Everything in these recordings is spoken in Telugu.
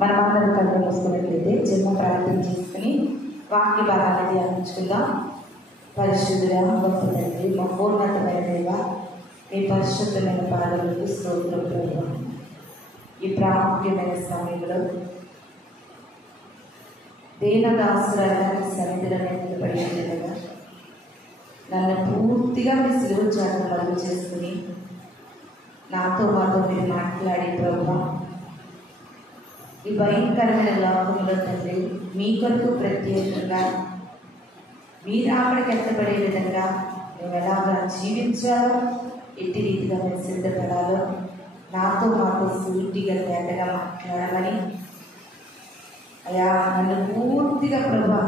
మనమందరం కళ్ళు మూసుకున్నట్లయితే జన్మ ప్రార్థన చేసుకుని వాక్య భాగాన్ని ధ్యానించుకుందాం. పరిశుద్ధుడా, గొప్ప తండ్రి, మహోన్నతమైన దేవ, మీ పరిశుద్ధమైన పాదములకు స్తోత్రం ప్రభువా. ఈ ప్రాముఖ్యమైన సమయంలో దీనదాసురాలని సన్నిధిలో నిలబడి ఉండగా నన్ను పూర్తిగా మీ సిలువ చాటును మరుగు చేసుకుని నాతో మాతో మీరు మాట్లాడి ప్రభువా, ఈ భయంకరమైన లోకంలో తండ్రి మీ కొరకు ప్రత్యేకంగా మీరు అక్కడికి ఎత్తబడే విధంగా మేము ఎలాగా జీవించాలో, ఎట్టి రీతిగా మేము సిద్ధపడాలో నాతో మాతో సూటిగా తేటగా మాట్లాడమని అయా నన్ను పూర్తిగా ప్రభా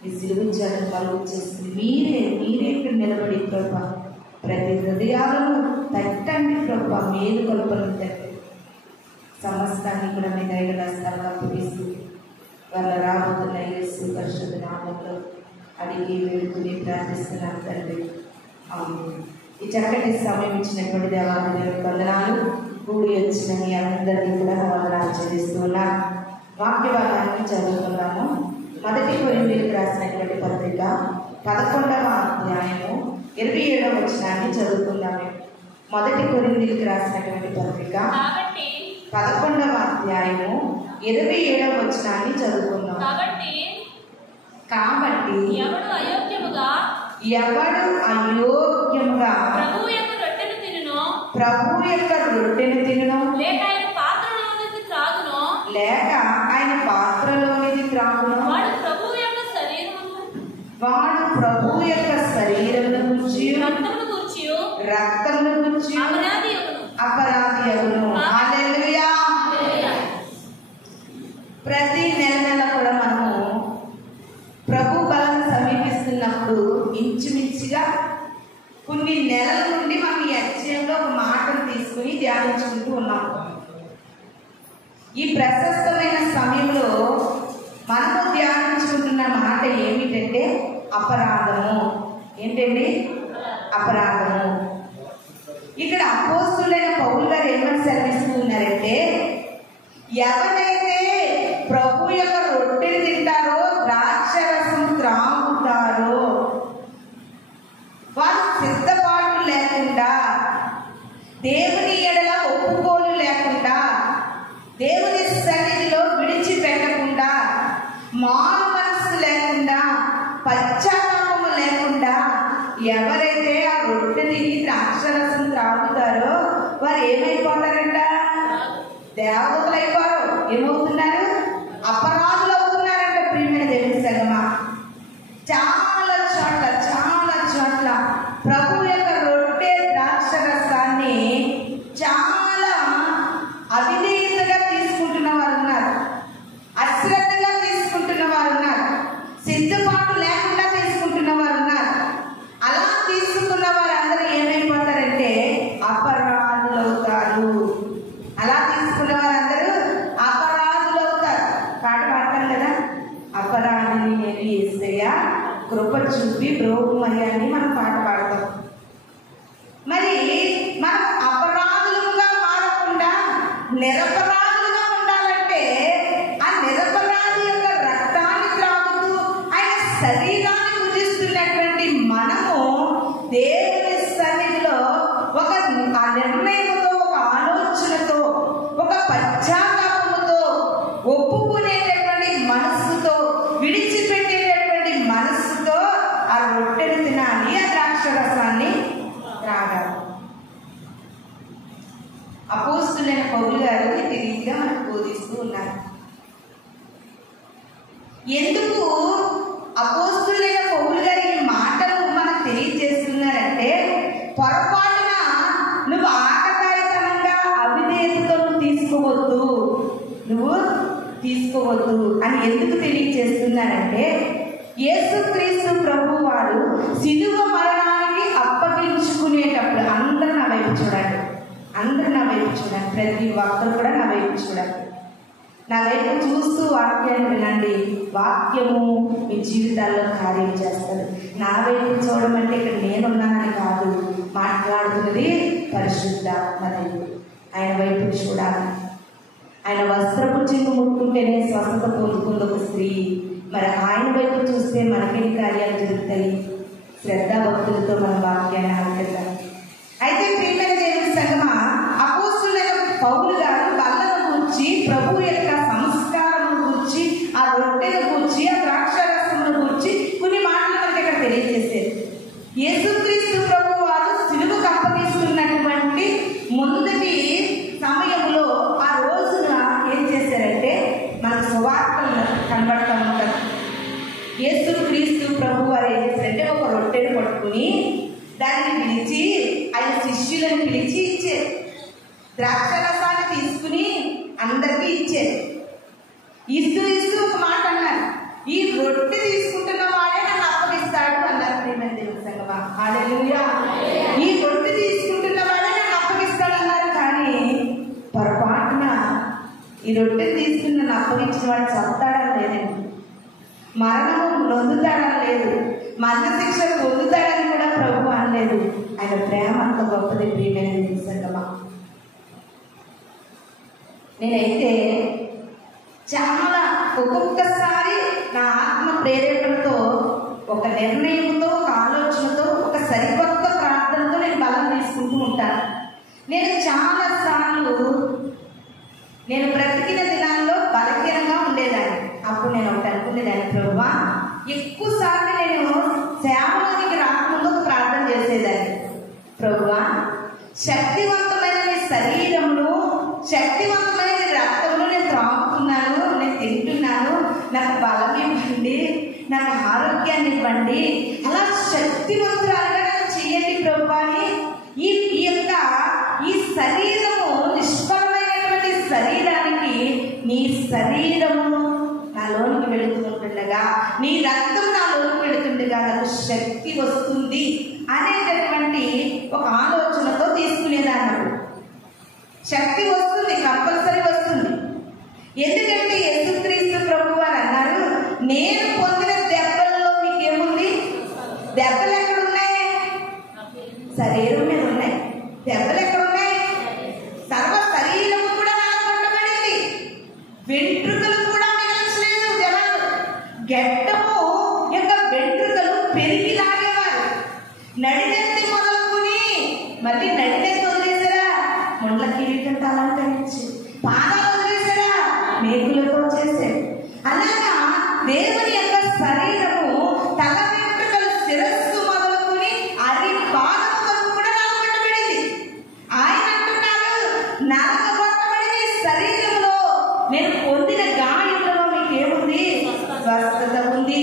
మీ సిలువించాలని మరుగు చేస్తుంది. మీరే ఇక్కడ నిలబడి ప్రభా ప్రతి హృదయాలను తట్టండి ప్రభా, మేలు కల్పన తండ్రి. సమస్తాన్ని కూడా మీ దైవ నష్టాలుగా అప్పగిస్తూ వాళ్ళ రాబోతున్న యేసు పరిశుద్ధ నామంలో అడిగి వేడుకుని ప్రార్థిస్తున్నాను తండ్రి. ఆమేన్. ఈ చక్కటి సమయం ఇచ్చినటువంటి దేవాలయ వందనాలు. కూడి వచ్చిన మీ అందరినీ కూడా వందనాలు చెల్లిస్తూ ఉన్నాను. వాక్య భాగాన్ని చదువుతున్నాము. 1 కొరింథీయులకు రాసినటువంటి పత్రిక 11వ అధ్యాయము 27వ వచనాన్ని చదువుకుందాము. 1 కొరింథీయులకు రాసినటువంటి పత్రిక 11వ అధ్యాయము 27వ వచనాన్ని చదువుకుందాం. కాబట్టి ఎవడు అయోగ్యముగా ప్రభువు యొక్క రొట్టెను తినును లేక ఆయన పాత్రలోనిది త్రాగును వాడు ప్రభువు యొక్క శరీరమును గూర్చి రక్తమును గూర్చి అపరాధి అగును. హల్లెలూయా. ప్రతి నెల కూడా మనము ప్రభు బలం సమీపిస్తున్నప్పుడు ఇంచుమించుగా కొన్ని నెలల నుండి మనం ఈ అధ్యాయంలో ఒక మాటను తీసుకుని ధ్యానించుకుంటూ ఉన్నాం. ఈ ప్రశస్తమైన సమయంలో మనము ధ్యానించుకుంటున్న మాట ఏమిటంటే అపరాధము. ఏంటండి? అపరాధము. ఇక్కడ అపోస్తులైన పౌలు గారు ఏమని సెలవిస్తూ ఉన్నారంటే, ఎవరైతే ప్రభు యొక్క రొట్టెని తింటారో, ద్రాక్షరసం త్రాగుతారో, వారు సిద్ధపాటు లేకుండా, దేవుని ఎడల ఒప్పుకోలు లేకుండా, దేవుని సన్నిధిలో విడిచిపెట్టకుండా, మారు మనస్సు లేకుండా, పశ్చాత్తాపము లేకుండా ఎవరైతే ఆ రొట్టె తిని ద్రాక్షరసం త్రాగుతారో వారు ఏమైపోతారంట? దేవతలు అయిపోరు. ఏమవుతున్నారు? అపరాధులు అవుతున్నారంట. ప్రియమైన దేవుని సంగమా, చాలా చోట్ల ప్రభు యొక్క రొట్టె ద్రాక్షరసాన్ని చాలా అవిధేయతగా తీసుకుంటున్న వారు ఉన్నారు, అశ్రద్ధగా తీసుకుంటున్న వారు ఉన్నారు, సిద్ధపాటు లేకుండా తీసుకుంటున్న వారు ఉన్నారు. అలా తీసుకున్న వారందరూ ఏమైపోతారంటే అపరాధులు అవుతారు. అలా తీసుకున్న వారందరూ అపరాధులు అవుతారు. పాట పాడతాం కదా, అపరాధిని నేను యేసయ్యా కృప చూపి బ్రోహ్మని అని మనం పాట పాడతాం. మరి మనం అపరాధులుగా మారకుండా నిరపరాధులుగా ఉండాలంటే ఆ నిరపరాధి యొక్క రక్తాన్ని త్రాగుతూ ఆయన శరీరాన్ని భుజిస్తున్నటువంటి మనము దేవుని సన్నిధిలో ఒక నిర్ణయంతో, ఒక ఆలోచనతో, ఒక పశ్చాత్తాపముతో, ఒప్పుకునేటటువంటి మనస్సుతో, విడిచిపెట్టేటటువంటి మనస్సుతో ఆ రొట్టెను తినాలి, ఆ ద్రాక్షరసాన్ని త్రాగాలి. అపోస్తులైన పౌలు గారు ఈ రీతిగా మనకు బోధిస్తూ ఉన్నారు. ఎందుకు అపోస్తులైన పౌలు గారు ఈ మాటలు మనకు తెలియజేస్తున్నారంటే, పొరపాటున నువ్వు ఆకతాయితనంగా అవిధేయతతో నువ్వు తీసుకోవద్దు అని ఎందుకు తెలియజేస్తున్నారంటే, యేసుక్రీస్తు ప్రభు వారు సిలువ మరణానికి అప్పగించుకునేటప్పుడు అందరూ నా వైపు చూడండి, ప్రతి ఒక్కరు కూడా నా వైపు చూడండి. నా వైపు చూస్తూ వాక్యాన్ని వినండి. వాక్యము మీ జీవితాల్లో కార్యం చేస్తుంది. నా వైపు చూడమంటే ఇక్కడ నేనున్నానని కాదు, మాట్లాడుతున్నది పరిశుద్ధాత్మ దేవుడు. ఆయన వైపు చూడాలి. ఆయన వస్త్రపు చింగు ముట్టుకుంటేనే స్వస్థత పొందుకుంది ఒక స్త్రీ. మరి ఆయన వైపు చూస్తే మనకెన్ని కార్యాలు జరుగుతాయి. శ్రద్ధాభక్తులతో మన వాక్యాన్ని ఆలకిద్దాం. అయితే ప్రియమైన దేవుని సంగమా, అపోస్తలుడైన పౌలు గారు బల్లను గూర్చి, ప్రభు యొక్క సంస్కారం గూర్చి, ఆ రొట్టెను గూర్చి, ఆ ద్రాక్షారసమును గూర్చి కొన్ని మాటలు మనకి ఇక్కడ తెలియజేశారు. యేసుక్రీస్తు ప్రభు వారు సిలువకు అప్పగిస్తున్నటువంటి ముందటి సమయంలో ఆ రోజున ఏం చేశారంటే మనకు సువార్తలు కనబడతా ఉంటారు. యేసుక్రీస్తు ప్రభు వారు ఏం చేశారంటే ఒక రొట్టెను పట్టుకుని దాన్ని పిలిచి ఆయన శిష్యులను పిలిచి ఇచ్చారు. ద్రాక్షరసాన్ని తీసుకుని అందరికీ ఇచ్చారు. ఇస్తూ ఒక మాట అన్నారు, ఈ రొట్టె తీసుకుంటున్న వాడే నన్ను అప్పగిస్తాడు అన్నారు. ప్రియమైన దేవుని సంగమా, హల్లెలూయా. ఈ రొట్టె తీసుకుంటున్న వాడే నన్ను అప్పగిస్తాడు అన్నారు. కానీ పొరపాటున ఈ రొట్టె తీసుకుని నన్ను అప్పగించిన వాడు చస్తాడని లేదండి, మరణము నొందుతాడని లేదు, మరణ శిక్ష పొందుతాడని కూడా ప్రభు అనలేదు. ఆయన ప్రేమ అంత గొప్పది. ప్రియమైన దేవుని సంగమా, నేనైతే చాలా ఒక్కొక్కసారి నా ఆత్మ ప్రేరేపణతో, ఒక నిర్ణయంతో, ఒక ఆలోచనతో, ఒక సరికొత్త ప్రార్థనతో నేను బలం తీసుకుంటూ ఉంటాను. నేను చాలాసార్లు నేను బ్రతికిన దినాల్లో బలహీనంగా ఉండేదాన్ని. అప్పుడు నేను ఒకటి అనుకునేదాన్ని, ప్రభువా ఎక్కువ సార్లు నేను సేవలోనికి రాకముందు ఒక ప్రార్థన చేసేదాన్ని, ప్రభువా శక్తివంతమైన నీ శరీరమును, శక్తివంతమైన నీ రక్తమును నేను త్రాగుతున్నాను, నేను తింటున్నాను, నాకు బలం ఇవ్వండి, నాకు ఆరోగ్యాన్ని ఇవ్వండి, అలా శక్తివంతురాలుగా నన్ను చెయ్యండి ప్రభువా అని. ఈ శరీరము నిష్ఫలమైనటువంటి శరీరానికి నీ శరీరము నాలోనికి వెళుతుండగా, నీ రక్తం నాలోనికి వెళుతుండగా నాకు శక్తి వస్తుంది అనేటటువంటి ఒక ఆలోచనతో తీసుకునేదాన్ని. శక్తి వస్తుంది, కంపల్సరీ వస్తుంది. ఎందుకంటే యేసుక్రీస్తు ప్రభు వారు అన్నారు, నేను పొందిన దెబ్బల్లో మీకేముంది? దెబ్బలు ఎక్కడున్నాయి? శరీరం మీద ఉన్నాయి. దెబ్బలు ఎక్కడున్నాయి? సర్వ శరీరము కూడా నలగొట్టబడింది. వెంట్రుకలు కూడా మిగల్చలేదు జనాలు. గెట్టము యొక్క వెంట్రుకలు పెరిగి లాగేవారు. నడినెత్తి మొదలుకుని మళ్ళీ నడినెత్తి వదిలేసారా, ముండ్ల కిరీటంతో అలంకరించి, పాదాలు వదిలేసారా, మేకులతో చేశారు. అలాగా దేవుని యొక్క శరీరము తల వెంట్రుకలు శిరస్సు మొదలుకుని అరి పాదము వరకు కూడా నలగొట్టబడింది. ఆయన అంటున్నారు, నలగొట్టబడిన శరీరంలో నేను పొందిన గాయములలో మీకేముంది? స్వస్థత ఉంది.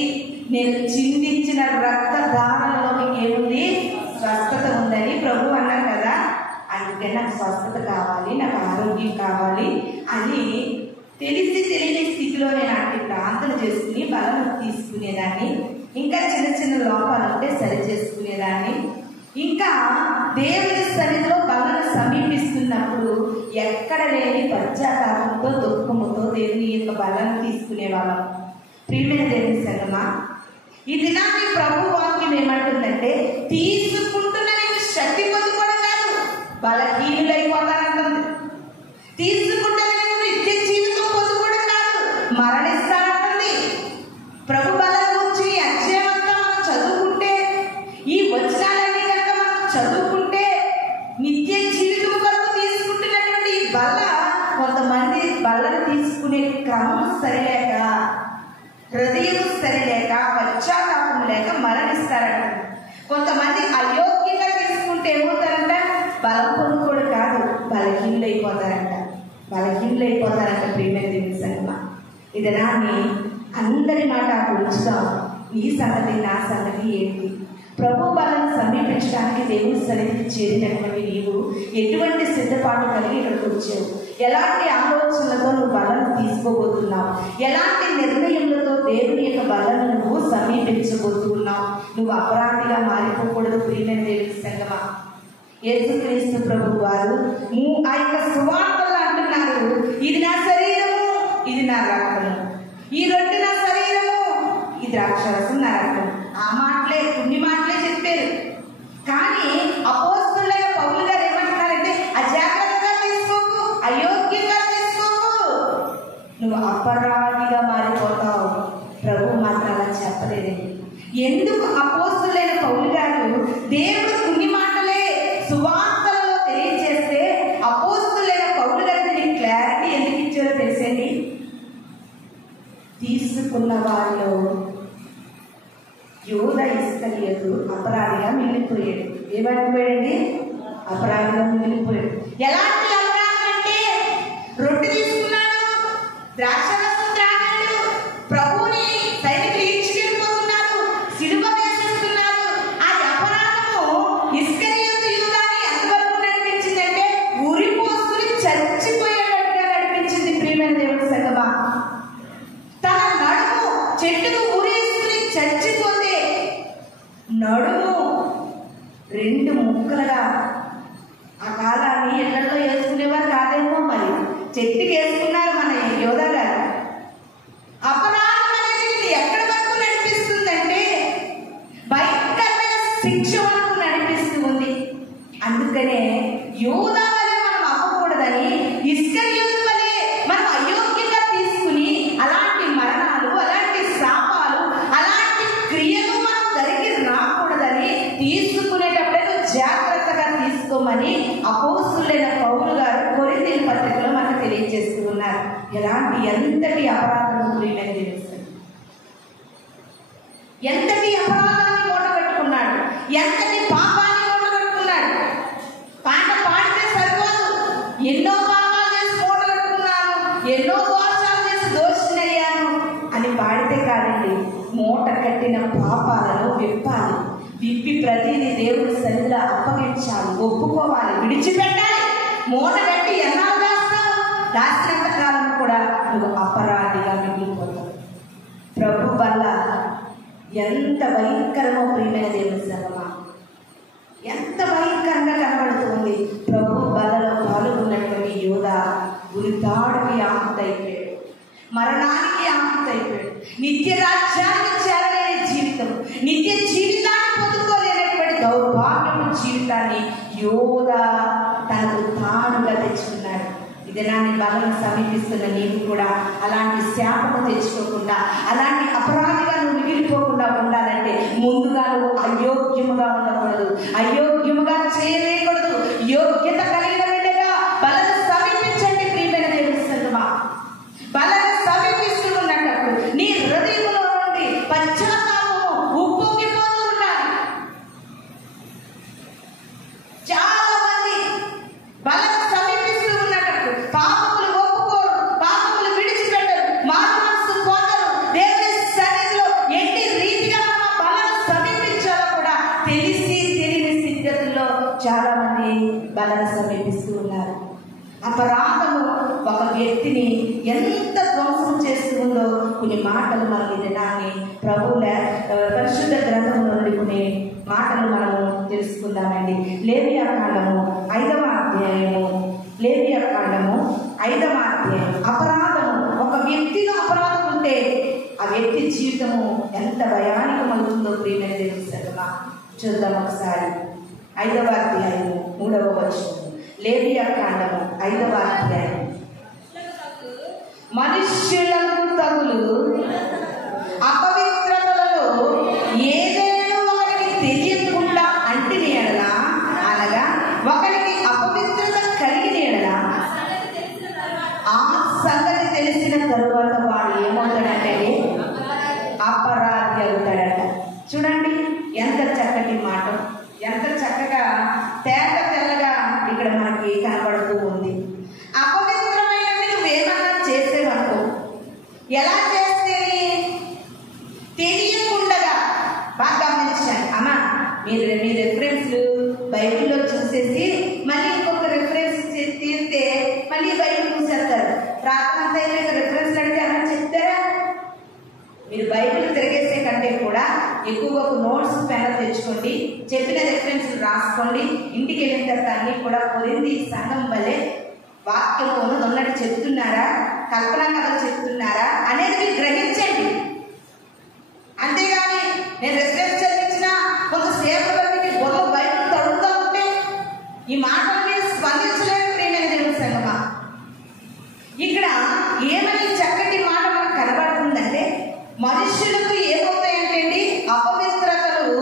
నేను చిందించిన రక్తధారలలో మీకేముంది? స్వస్థత ఉందని ప్రభు అన్నారు కదా. అందుకే నాకు స్వస్థత కావాలి, నాకు ఆరోగ్యం కావాలి అని తెలిసి తెలియని స్థితిలో నేను అట్టి ప్రార్థన చేసుకుని బలం తీసుకునేదాన్ని. ఇంకా చిన్న చిన్న లోపాలు ఉంటే సరి చేసుకునేదాన్ని. ఇంకా దేవుని సన్నిధిలో బలం సమీపిస్తున్నప్పుడు ఎక్కడ లేని పశ్చాత్తాపంతో, దుఃఖముతో దేవుని యొక్క బలాన్ని తీసుకునేవాళ్ళం. ప్రియమైన దేవుని సంగమా, ఈ దినాన్ని ప్రభు వాక్యం ఏమంటుందంటే, తీసుకుంటున్న నీకు శక్తి పొందుకోవడం కాదు, బలహీనులైపోతారంటుంది. తీసుకుంటున్న నీకు నిత్య జీవితం పొందుకోవడం కాదు, మరణిస్తారంటుంది. ప్రభు బలం గురించి అధ్యయనంతా మనం చదువుకుంటే, ఈ వచనాలన్నీ కనుక మనం చదువుకుంటే, నిత్య జీవితం కొరకు తీసుకుంటున్నటువంటి ఈ బల, కొంతమంది బలను తీసుకునే క్రమం సరిలేక, హృదయం సరిలేక, పశ్చాత్తాపం లేక మరణిస్తారంట. కొంతమంది అయోగ్యంగా తీసుకుంటే ఏమవుతారంట? బలం పొందుకోడు కాదు, బలహీనులైపోతారంట. ప్రియమైన దేవుని సంగమా, ఇది నాని అందరి మాట ఉంచుతాం. నీ సంగతి, నా సంగతి ఏంటి? ప్రభు బలను సమీపించడానికి దేవుని సన్నిధికి చేరినటువంటి నీవు ఎటువంటి సిద్ధపాటు కలిగి ఇక్కడికి వచ్చావు? ఎలాంటి ఆలోచనలతో నువ్వు బలను తీసుకోబోతున్నావు? ఎలాంటి నిర్ణయములతో దేవుని యొక్క బలను నువ్వు సమీపించబోతున్నావు? నువ్వు అపరాధిగా మారిపోకూడదు. ప్రియమైన దేవుని సంగమా, యేసుక్రీస్తు ప్రభు వారు ఆ యొక్క సువార్తలు అంటున్నారు, ఇది నా శరీరము, ఇది నా రక్తము, ఈ రొట్టె నా శరీరము, ఈ ద్రాక్షరసం నా రక్తం. ఆ మాటలే, కొన్ని మాటలే చెప్పారు. కానీ అపోస్తలుడైన పౌలు గారు ఏమంటున్నారంటే, అజాగ్రత్తగా తీసుకోకు, అయోగ్యంగా తీసుకోకు, నువ్వు అపరాధిగా మారిపోతావు. ప్రభు మాత్రం అలా చెప్పలేదండి. ఎందుకు అపోస్తులైన పౌలు గారు దేవుడు కొన్ని మాటలే సువార్తలలో తెలియజేస్తే అపోస్తులైన పౌలు గారికి క్లారిటీ ఎందుకు ఇచ్చారో తెలుసండి. తీసుకున్న వారిలో యూదా ఇస్కరియోతు అపరాధిగా మిగిలిపోయాడు. ఏమైపోయాడండి? అపరాధిగా మిగిలిపోయాడు. ఎలాంటి అపరాధం అంటే రొట్టె తీసుకున్నాడు, ద్రాక్షరసం త్రాగాడు, ప్రభువుని సైనికులు ఈడ్చుకెళ్ళిపోతున్నారు, సిలువ వేసేస్తున్నారు. ఆ అపరాధము ఇస్కరియోతు యూదాని ఎంతవరకు నడిపించిందంటే ఉరి పోసుకుని చచ్చిపోయేటట్టుగా నడిపించింది. ప్రియమైన దేవుని సంగమా, తన నడుము చెట్టుకు ఊరేసుకుని చచ్చిపోతే నడుము 2 ముక్కలుగా, ఆ కాలాన్ని ఇళ్లలో వేసుకునేవారు కాదేమో, మరి చెట్టుకి వేసుకున్నారు మన యోధా గారు. అపరాధం అనేది ఎక్కడ వరకు నడిపిస్తుందంటే భయంకరమైన శిక్ష వరకు నడిపిస్తూ ఉంది. అందుకనే యోధా వలె మనం అవ్వకూడదని ఇస్కరియోతు వలె మనం అయోగ్యంగా తీసుకుని అలాంటి మరణాలు, అలాంటి శాపాలు, అలాంటి క్రియలు మనం జరిగి రాకూడదని తీసుకునేటప్పుడే జాగ్రత్తగా తీసుకోమని అపోస్తులైన పౌలు గారు కొరింథీయుల పత్రికలో మనకు తెలియజేస్తూ ఉన్నారు. ఎలాంటి ఎంతటి అపరాధం గురించి తెలుస్తుంది. ఎంతటి అపరాధాన్ని మూటగట్టుకున్నాడు, ఎంతటి పాపాన్ని మూటగట్టుకున్నాడు. పాట పాడితే సరిపోదు, ఎన్నో పాపాలు చేసి మూటగట్టుకున్నాను, ఎన్నో దోషాలు చేసి దోషినయ్యాను అని పాడితే కాదండి. మూట కట్టిన పాపాలను విప్పాలి, విప్పి ప్రతిదీ దేవుడి సన్నిధిలో అప్పగించాలి, ఒప్పుకోవాలి, విడిచిపెట్టాలి. మూట కట్టి ఎన్నాళ్ళు దాస్తావు? దాచినంత కాలం కూడా నువ్వు అపరాధిగా మిగిలిపోతావు. ప్రభు వల్ల ఎంత భయంకరమో ప్రియమైన దేవుని సంగమా, ఎంత భయంకరంగా కనబడుతుంది. ప్రభు బలలో పాల్గొన్నటువంటి యోధా ఉరితాడుకి ఆహుతైపోయాడు, మరణానికి ఆహుతైపోయాడు. నిత్య రాజ్యానికి చేరలేని జీవితం, నిత్య జీవితాన్ని పొందుకోలేనటువంటి దౌర్భాగ్యపు జీవితాన్ని యోధా తనకు తానుగా తెచ్చుకున్నాడు. దినాన్ని బలం సమీపిస్తున్న నీవు కూడా అలాంటి శాపము తెచ్చుకోకుండా, అలాంటి అపరాధిగా నువ్వు మిగిలిపోకుండా ఉండాలంటే ముందుగా నువ్వు అయోగ్యముగా ఉండకూడదు, అయోగ్యముగా చేయకూడదు. యోగ్యత కలిగిన బిడ్డగా బలం సమీపించండి. ప్రియమైన దేవుని సంగమా, బలం సమీపిస్తూ ఉన్నప్పుడు నీ హృదయంలో నుండి పశ్చాత్తాపము ఉప్పొంగిపోతూ ఉండాలి. చాలా మంది బలం సమీపిస్తూ ఉన్నప్పుడు పాపములు ఒప్పుకోరు, పాపములు విడిచిపెట్టరు, మారు మనసు పొందరు. దేవుని సన్నిధిలో ఎట్టి రీతిగా మనం బలం సమీపించాలో కూడా తెలిసి తెలియని స్థితిగతుల్లో చాలా మంది బలం సమీపిస్తూ ఉన్నారు. అపరాధము ఒక వ్యక్తిని ఎంత ధ్వంసం చేస్తూ ఉందో కొన్ని మాటలు మనం ఈ దినాన్ని ప్రభువుల పరిశుద్ధ గ్రంథంలో నుండి కొన్ని మాటలు మనము తెలుసుకుందామండి. లేవియాకాండము 5వ అధ్యాయము, లేవియాకాండము 5వ అధ్యాయం. అపరాధము, ఒక వ్యక్తిలో అపరాధం ఉంటే ఆ వ్యక్తి జీవితము ఎంత భయానకమవుతుందో ప్రియమైన దేవుని సంగమా చూద్దాం ఒకసారి. 5వ అధ్యాయము 3వ వచనం. లేవియాకాండము 5వ అధ్యాయం. మనుష్యులకు తగులు అపవిత్రతలలో ఏదైనా ఒకరికి తెలియకుండా అంటిని ఎడలా, అనగా ఒకరికి అపవిత్రత కలిగిన ఎడలా, ఆ సంగతి తెలిసిన తరువాత వాడు ఏమవుతాడంటే అపరాధి అవుతాడట. చూడండి ఎంత చక్కటి మాట, ఎంత చక్కగా తేట తెల్లగా ఇక్కడ మనకి కనబడుతూ ఉంది. అపవిత్రమైనవి నువ్వేమన్నా చేసేవనుకో, ఎలా చేస్తే తెలియకుండగా. బాగా గమనించాను అమ్మా, మీరు మీ రెఫరెన్స్లు బైబిల్లో చూసేసి మళ్ళీ ఇంకొక రెఫరెన్స్ తీస్తే మళ్ళీ బైబిల్ చూసేస్తారు. ప్రార్థన అయితే రెఫరెన్స్ అంటే ఏమైనా చెప్తారా? మీరు బైబిల్ తిరిగేసే కంటే కూడా ఎక్కువగా ఒక నోట్స్ పెన్ తెచ్చుకోండి, చెప్పిన రెఫరెన్స్లు రాసుకోండి. ఇంటికి వెళ్ళిన తర్వాత అన్నీ కూడా కొరింథీ సంఘం వల్లే వాక్యము ఉన్నట్టు చెప్తున్నారా, కల్పనా కథలు చెప్తున్నారా అనేది మీరు గ్రహించండి. అంతేగాని నేను రెఫరెన్స్ చదివించిన కొంత సేవల వరకు బొమ్మ బైబిల్ తడుగుతూ ఉంటే ఈ మాటలు మీరు స్పందించలేదు. ప్రియమైన దేవుని సంగమా, ఇక్కడ ఏమని దేవుని చక్కటి మాట మనకు కనబడుతుందంటే మనుషులకు ఏమవుతాయంటే అండి, అపవిత్రతలు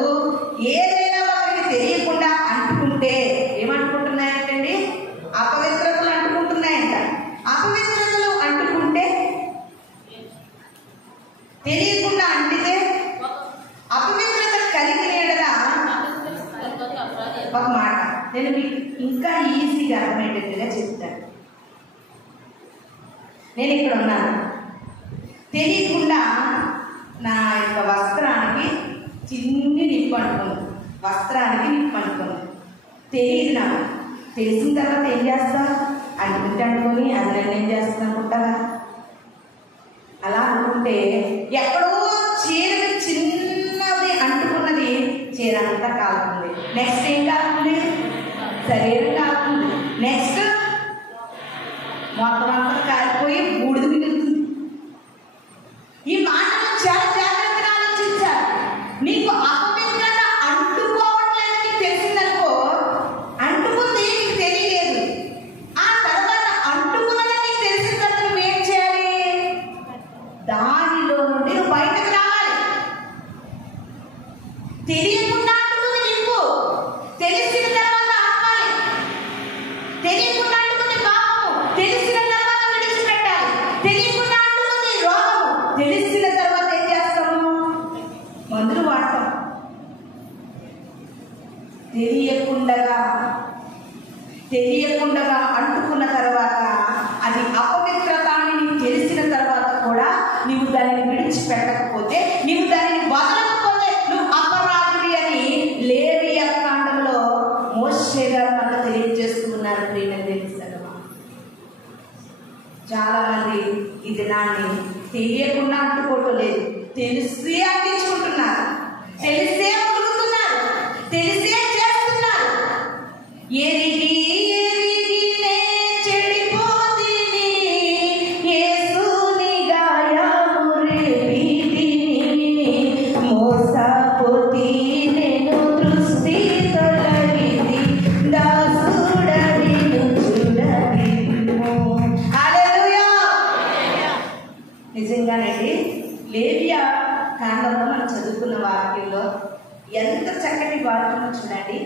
ఏదైనా ఒకరికి తెలియకుండా అంటుకుంటే ఏమంటుకుంటున్నాయంటండి, అపవిత్రతలు అంటుకుంటున్నాయంట. అపవిత్రతలు అంటుకుంటే తెలియకుండా అంటితే అపవిత్రత కలిగిన ఎడల ఒక మాట నేను మీకు ఇంకా ఈజీగా అర్థమయ్యేటట్టుగా చెప్తాను. నేను ఇక్కడ ఉన్నాను, తెలియకుండా నా యొక్క వస్త్రానికి చిన్ని నిప్పు అనుకున్నాను, వస్త్రానికి నిప్పు అనుకున్నాను. తెలియదు నాకు. తెలిసిన తర్వాత ఏం చేస్తా, అంటుకుంటే అంటుకొని అది నేను ఏం చేస్తాను అనుకుంటారా? అలా అనుకుంటే ఎక్కడో చీరకి చిన్నది అంటుకున్నది చీర అంతా కాలుతుంది. నెక్స్ట్ ఏం కాలుతుంది, శరీరం కాలుతుంది. నెక్స్ట్ మొత్తం అంతా కాలిపోయి బూడిద మిగులుతుంది. ఈ మాటను చాలా జాగ్రత్తగా ఆలోచించాలి. నీకు అపవిత్రత అంటుకోవట్లేదు నీకు తెలిసిందనుకో, అంటుకుంది నీకు తెలియలేదు. ఆ తర్వాత అంటుకున్నది నీకు తెలిసిన తర్వాత నువ్వేం చేయాలి, దానిలో నుండి నువ్వు బయటకు రావాలి. తెలియకుండా అంటుకుంది నీకు, తెలిసిన తర్వాత ఆపాలి. తెలియకుండా అంటుకుంది పాపము, తెలిసిన తర్వాత విడిచిపెట్టాలి. తెలియకుండా అంటుకుంది రోగము, తెలిసిన తర్వాత ఏం చేస్తాము, మందులు వాడతాం. తెలియకుండా అంటుకున్న తర్వాత అది అపవిత్రత అని నీకు తెలిసిన తర్వాత కూడా నీవు దానిని విడిచిపెట్టకపోతే, నీవు దానిని వదలకపోతే నువ్వు అపరాధి అని లేవియ కాండంలో మోషే గారు మనకు తెలియజేస్తున్నారు. ప్రియమైన దేవుని సంగమా, చాలా మంది ఈ దినాన్ని తెలియకుండా అంటుకోవటం లేదు, తెలిసి అంటించుకుంటున్నారు, తెలిసే మురుగుతున్నారు, తెలిసే చేస్తున్నారు. ఎరిగి ఎరిగినే చెడిపోతిని, యేసుని గాయము రేపితిని, మోసపోతి నేను దృష్టి తొలగింది, దాసుడని చూడవిమ్ము. హల్లెలూయా. నిజంగానండి, లేవియ కాండంలో మనం చదువుకున్న వాక్యంలో ఎంత చక్కటి వాక్యం చూడండి.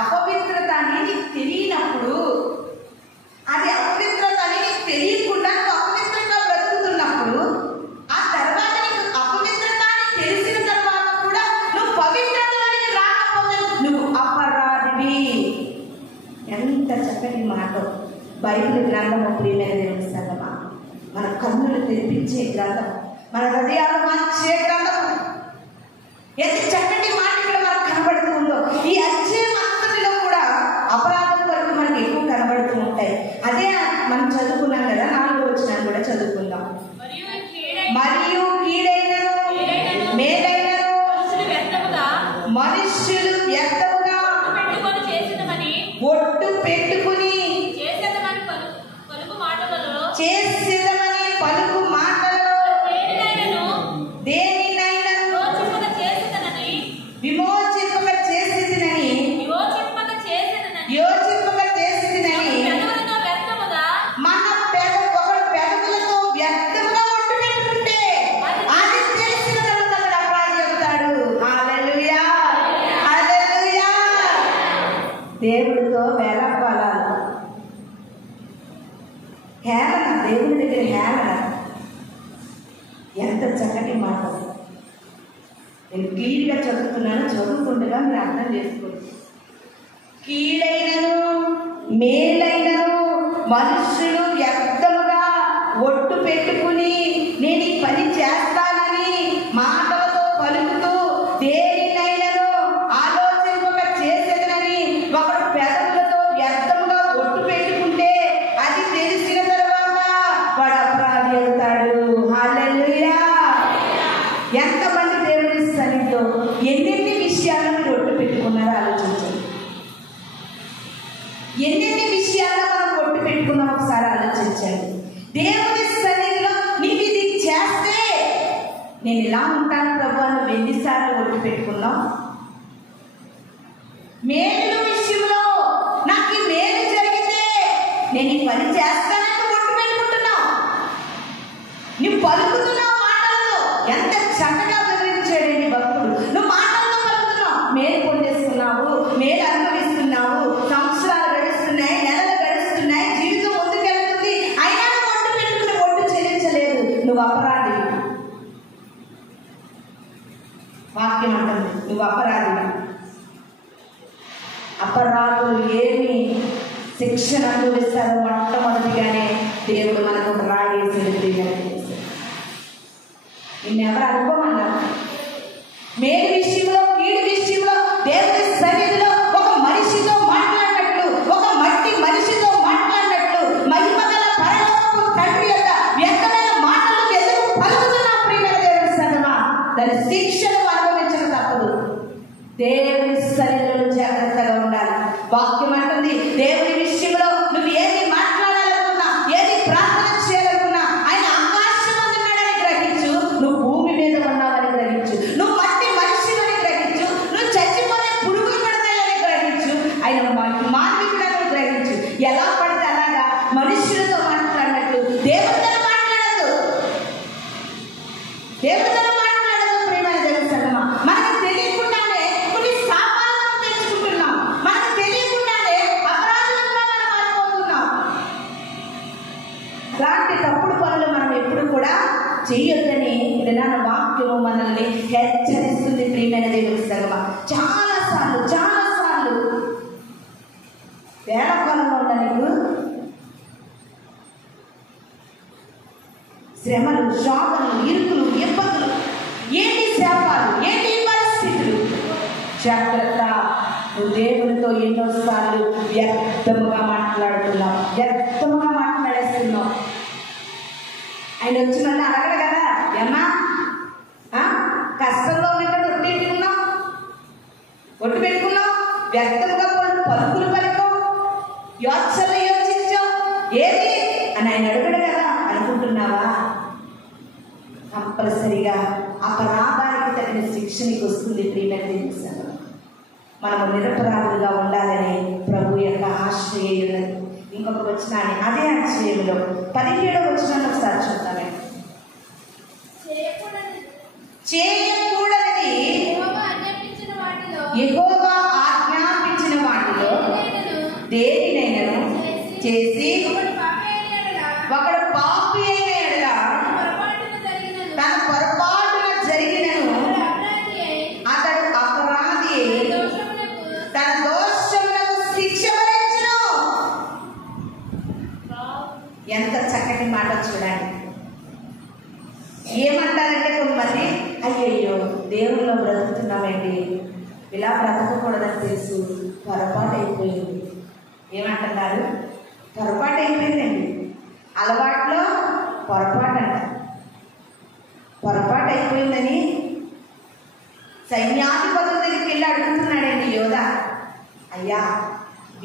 అపవిత్రత అని నీకు తెలియనప్పుడు, అది అపవిత్రత అని నీకు తెలియకుండా నువ్వు అపవిత్రంగా బ్రతుకుతున్నప్పుడు, ఆ తర్వాత నీకు అపవిత్రత అని తెలిసిన తర్వాత కూడా నువ్వు పవిత్రతలోనికి రాకపోతే నువ్వు అపరాధివి. ఎంత చక్కటి మాట. బైబిల్ గ్రంథము ప్రియమైన దేవుని సంగమా, మన కన్నులు తెరిపించే గ్రంథం, మన హృదయాలు మార్చే గ్రంథం. ఎంత చక్కటి మాట ఇక్కడ మనకు కనబడుతుందో. ఈ అధ్యాయం అంతటిలో కూడా అపరాధం వరకు మనకి ఎక్కువ కనబడుతూ ఉంటాయి. అదే మనం చదువుకున్నాం కదా, 4వ వచనాన్ని కూడా చదువుకుందాం. మరియు కీడైనను మేలైనను మనుష్యులు వ్యర్థముగా ఒట్టు పెట్టుకుని చేసేదమని పలుకు మాటలలో దేనినైనను విమోచింపక చేసేదనని మన ఒకడు పెదవులతో వ్యర్థముగా ఒట్టు పెట్టుకుంటే అది తెలిసిన తర్వాత అక్కడ అపరాధి అవుతాడు. హల్లెలూయా, హల్లెలూయా. దేవుడితో వేలాపాలాలు, హేళన, దేవుడి దగ్గర హేళన. ఎంత చక్కటి మాట. నేను క్లియర్గా చదువుతున్నాను, చదువుతుండగా మీరు అర్థం చేసుకోండి. కీడైనను మేలైనను మనుషులు వ్యర్థముగా ఒట్టు పెట్టుకుని నేను ఈ పని చేస్తానని మాటలతో పలుకుతూ దేనినైనను ఆలోచింపక చేసేదనని ఒకడు పెదవులతో వ్యర్థముగా ఒట్టు పెట్టుకుంటే అది తెలిసిన తర్వాత వాడు అపరాధి అవుతాడు. హల్లెలూయా. ఎంతమంది దేవుని సన్నిధిలో ఎన్నెన్ని విషయాలను మీరు ఒట్టు పెట్టుకున్నారో ఆలోచించండి. ఎన్నెన్ని విషయాల్లో మనం ఒట్టు పెట్టుకున్నాం ఒకసారి ఆలోచించండి. దేవుని సన్నిధిలో నీకు ఇది చేస్తే నేను ఇలా ఉంటాను ప్రభు అని ఎన్నిసార్లు ఒట్టు పెట్టుకున్నాం. మేలు విషయంలో నాకు ఈ మేలు జరిగితే నేను ఈ పని చేస్తానని ఒట్టు పెట్టుకుంటున్నాం. నువ్వు అపరాధివి. వాక్యం అంటుంది నువ్వు అపరాధివి. అపరాధులు ఏమి శిక్షణ అనుభవిస్తారో మొట్టమొదటిగానే దేవుడు మనకు ఒక రాయేసి నిన్నెవరు అనుకోమన్నారు? మేలు విషయంలో కీడు విషయంలో దేవుడి సన్నిధిలో ఒక మనిషితో మాట్లాడినట్లు, ఒక మట్టి మనిషితో మాట్లాడినట్లు మహిమ గల పరలోకపు తండ్రి యొక్క వ్యక్తమైన మాటలు ఎదురు పలుకుతున్న ప్రియమైన దేవుడి సన్నిధిలో దాని శిక్షను అనుభవించడం తప్పదు. దేవుడి సన్నిధిలో జాగ్రత్తగా ఉండాలి. వాక్యం అంటుంది దేవుడి విషయంలో నువ్వు ఏది మాట్లాడాలనుకున్నా, ఏది ప్రార్థన చేయాలనుకున్నా ఆయన ఆకాశం ఉన్నాడని గ్రహించు, నువ్వు భూమి మీద ఉన్నావని గ్రహించు, నువ్వు మట్టి మనిషివని గ్రహించు, నువ్వు చచ్చిపోతే పురుగులు పడతాయని గ్రహించు, ఆయన మానవికుడని గ్రహించు. ఎలా పడితే అలాగా మనుషులతో మాట్లాడినట్టు దేవుడితో మాట్లాడదు. దేవుడితో మాట్లాడదు. ప్రియమైన దేవుడి సంగమా, మనకు తెలియకుండానే కొన్ని శాపాలను తెచ్చుకుంటున్నాం. మనకు తెలియకుండానే అపరాధులుగా మనం మారిపోతున్నాం. అలాంటి తప్పుడు పనులు మనం ఎప్పుడు కూడా చెయ్యొద్దని విధాన వాక్యము మనల్ని హెచ్చరిస్తుంది. ప్రియమైన దేవుడి సంగమా, చాలా సార్లు వేళకాలంలో ఉన్న నీకు శ్రమలు, శోధనలు, ఇరుకులు, ఇబ్బందులు, ఏంటి శాపాలు, ఏంటి పరిస్థితులు, జాగ్రత్త. నువ్వు దేవునితో ఎన్నోసార్లు వ్యర్థముగా మాట్లాడుతున్నావు, వ్యర్థముగా మాట్లాడేస్తున్నావు. ఆయన వచ్చి మళ్ళీ అడగడు కదా, ఏమ్మా కష్టంలో ఉన్నట్టు ఒట్టు పెట్టుకున్నావు, వ్యర్థముగా పలుకులు పలికావు, యోచనలు యోచించావు, ఏది అని ఆయన అడగడు కదా. అనుకుంటున్నావా? కంపల్సరిగా అపరాధానికి తగిన శిక్ష నీకు వస్తుంది. ప్రియమైన మనము నిరపరాధులుగా ఉండాలని ప్రభు యొక్క ఆశ్రయం ఉన్నది. ఇంకొక వచనాన్ని అదే ఆశ్రయంలో 17వ వచనాన్ని ఒకసారి చూద్దామే. చేయకూడనిది యెహోవా ఆజ్ఞాపించిన వాటిలో దేనినైనను చేసి ఒకడు పాపి అయిన యెడల తన పొరపాటున జరిగినను అతడు అపరాధి తన దోషములకు శిక్ష భరించును. ఎంత చక్కటి మాట చూడండి. ఏమంటారంటే కొంతమంది, అయ్యయ్యో దేవుల్లో బ్రతుకుతున్నామండి, ఇలా బ్రతకకూడదని తెలుసు, పొరపాటు అయిపోయింది. ఏమంటున్నారు? పొరపాటు అయిపోయిందండి. అలవాట్లో పొరపాటు అంట. పొరపాటు అయిపోయిందని సైన్యాధిపతుల దగ్గరికి వెళ్ళి అడుగుతున్నాడండి యోధ. అయ్యా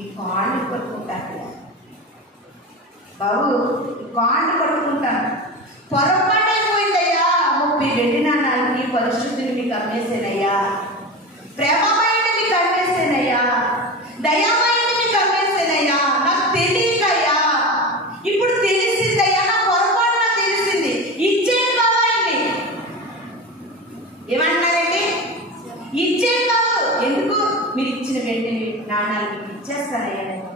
ఈ కాళ్ళు పట్టుకుంటాను బాబు, కాళ్ళు పట్టుకుంటాను, పొరపాటు అయిపోయిందయ్యా, 30 వెండి నాణాలకి పరిశుద్ధిని మీకు అమ్మేసానయ్యా, ప్రేమమైంది మీకు అమ్మేసానయ్యా, దయామైంది మీకు అమ్మేసానయ్యా, నాకు తెలియకయ్యా, ఇప్పుడు తెలిసిందయ్యా, నా పొరపాటు నాకు తెలిసింది, ఇచ్చేది బాబాయండి. ఏమంటున్నారండి? ఇచ్చేది బాబు. ఎందుకు? మీరు ఇచ్చిన వెండి నాణాలు మీకు ఇచ్చేస్తానయ్యా, నేను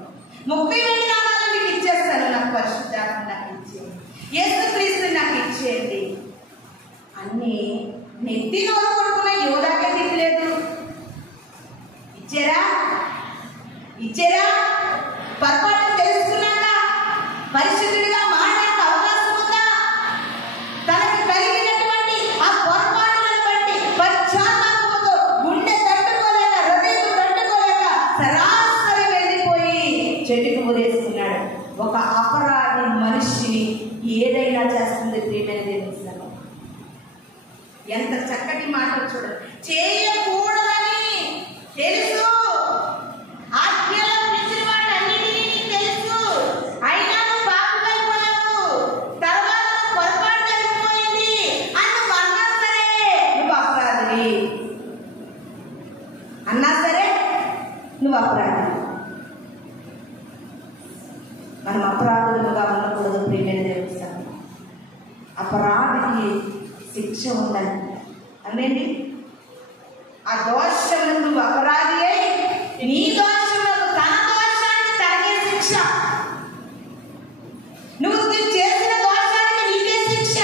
30 వెండి నాణాలు మీకు ఇచ్చేస్తాను, నాకు పరిశుద్ధాత్మ నాకు ఇచ్చేయండి, యేసుక్రీస్తు నాకు ఇచ్చేయండి అన్ని నెత్తి నోరు కొడుకున్న యోధాకే తినలేదు. ఇచ్చారా? పొరపాటు తెలుసుకున్నాక పరిశుద్ధుడిగా మాట్లాడే అవకాశం ఉందా? తనకు కలిగినటువంటి ఆ పొరపాటులను బట్టి పశ్చాత్తాపంతో గుండె తట్టుకోలేక, హృదయం తట్టుకోలేక సరాసరి వెళ్ళిపోయి చెట్టుకు ఊరేసుకున్నాడు. ఒక అపరాధి మనిషిని ఏదైనా చేస్తుంది. ప్రియమైన దేవుని సంగమా, ఎంత చక్కటి మాటలు చూడండి. చేయకూడదని తెలుసు, ఆజ్ఞలు మించిన వాటన్నిటినీ తెలుసు, అయినా నువ్వు పాపమైపోయావు, తర్వాత పొరపాటు జరిగిపోయింది అని నువ్వు అన్నా సరే నువ్వు అపరాధివి, అన్నా సరే నువ్వు అపరాధివి. మనం అపరాధులుగా ఉండకూడదు. ప్రియమైన దేవుని సంగమా, అపరాధికి శిక్ష ఉందని అనండి. ఆ దోషములకు నువ్వు అపరాధి అయి నీ దోషములకు తన దోషానికి తనకే శిక్ష, నువ్వు చేసిన దోషానికి నీకే శిక్ష.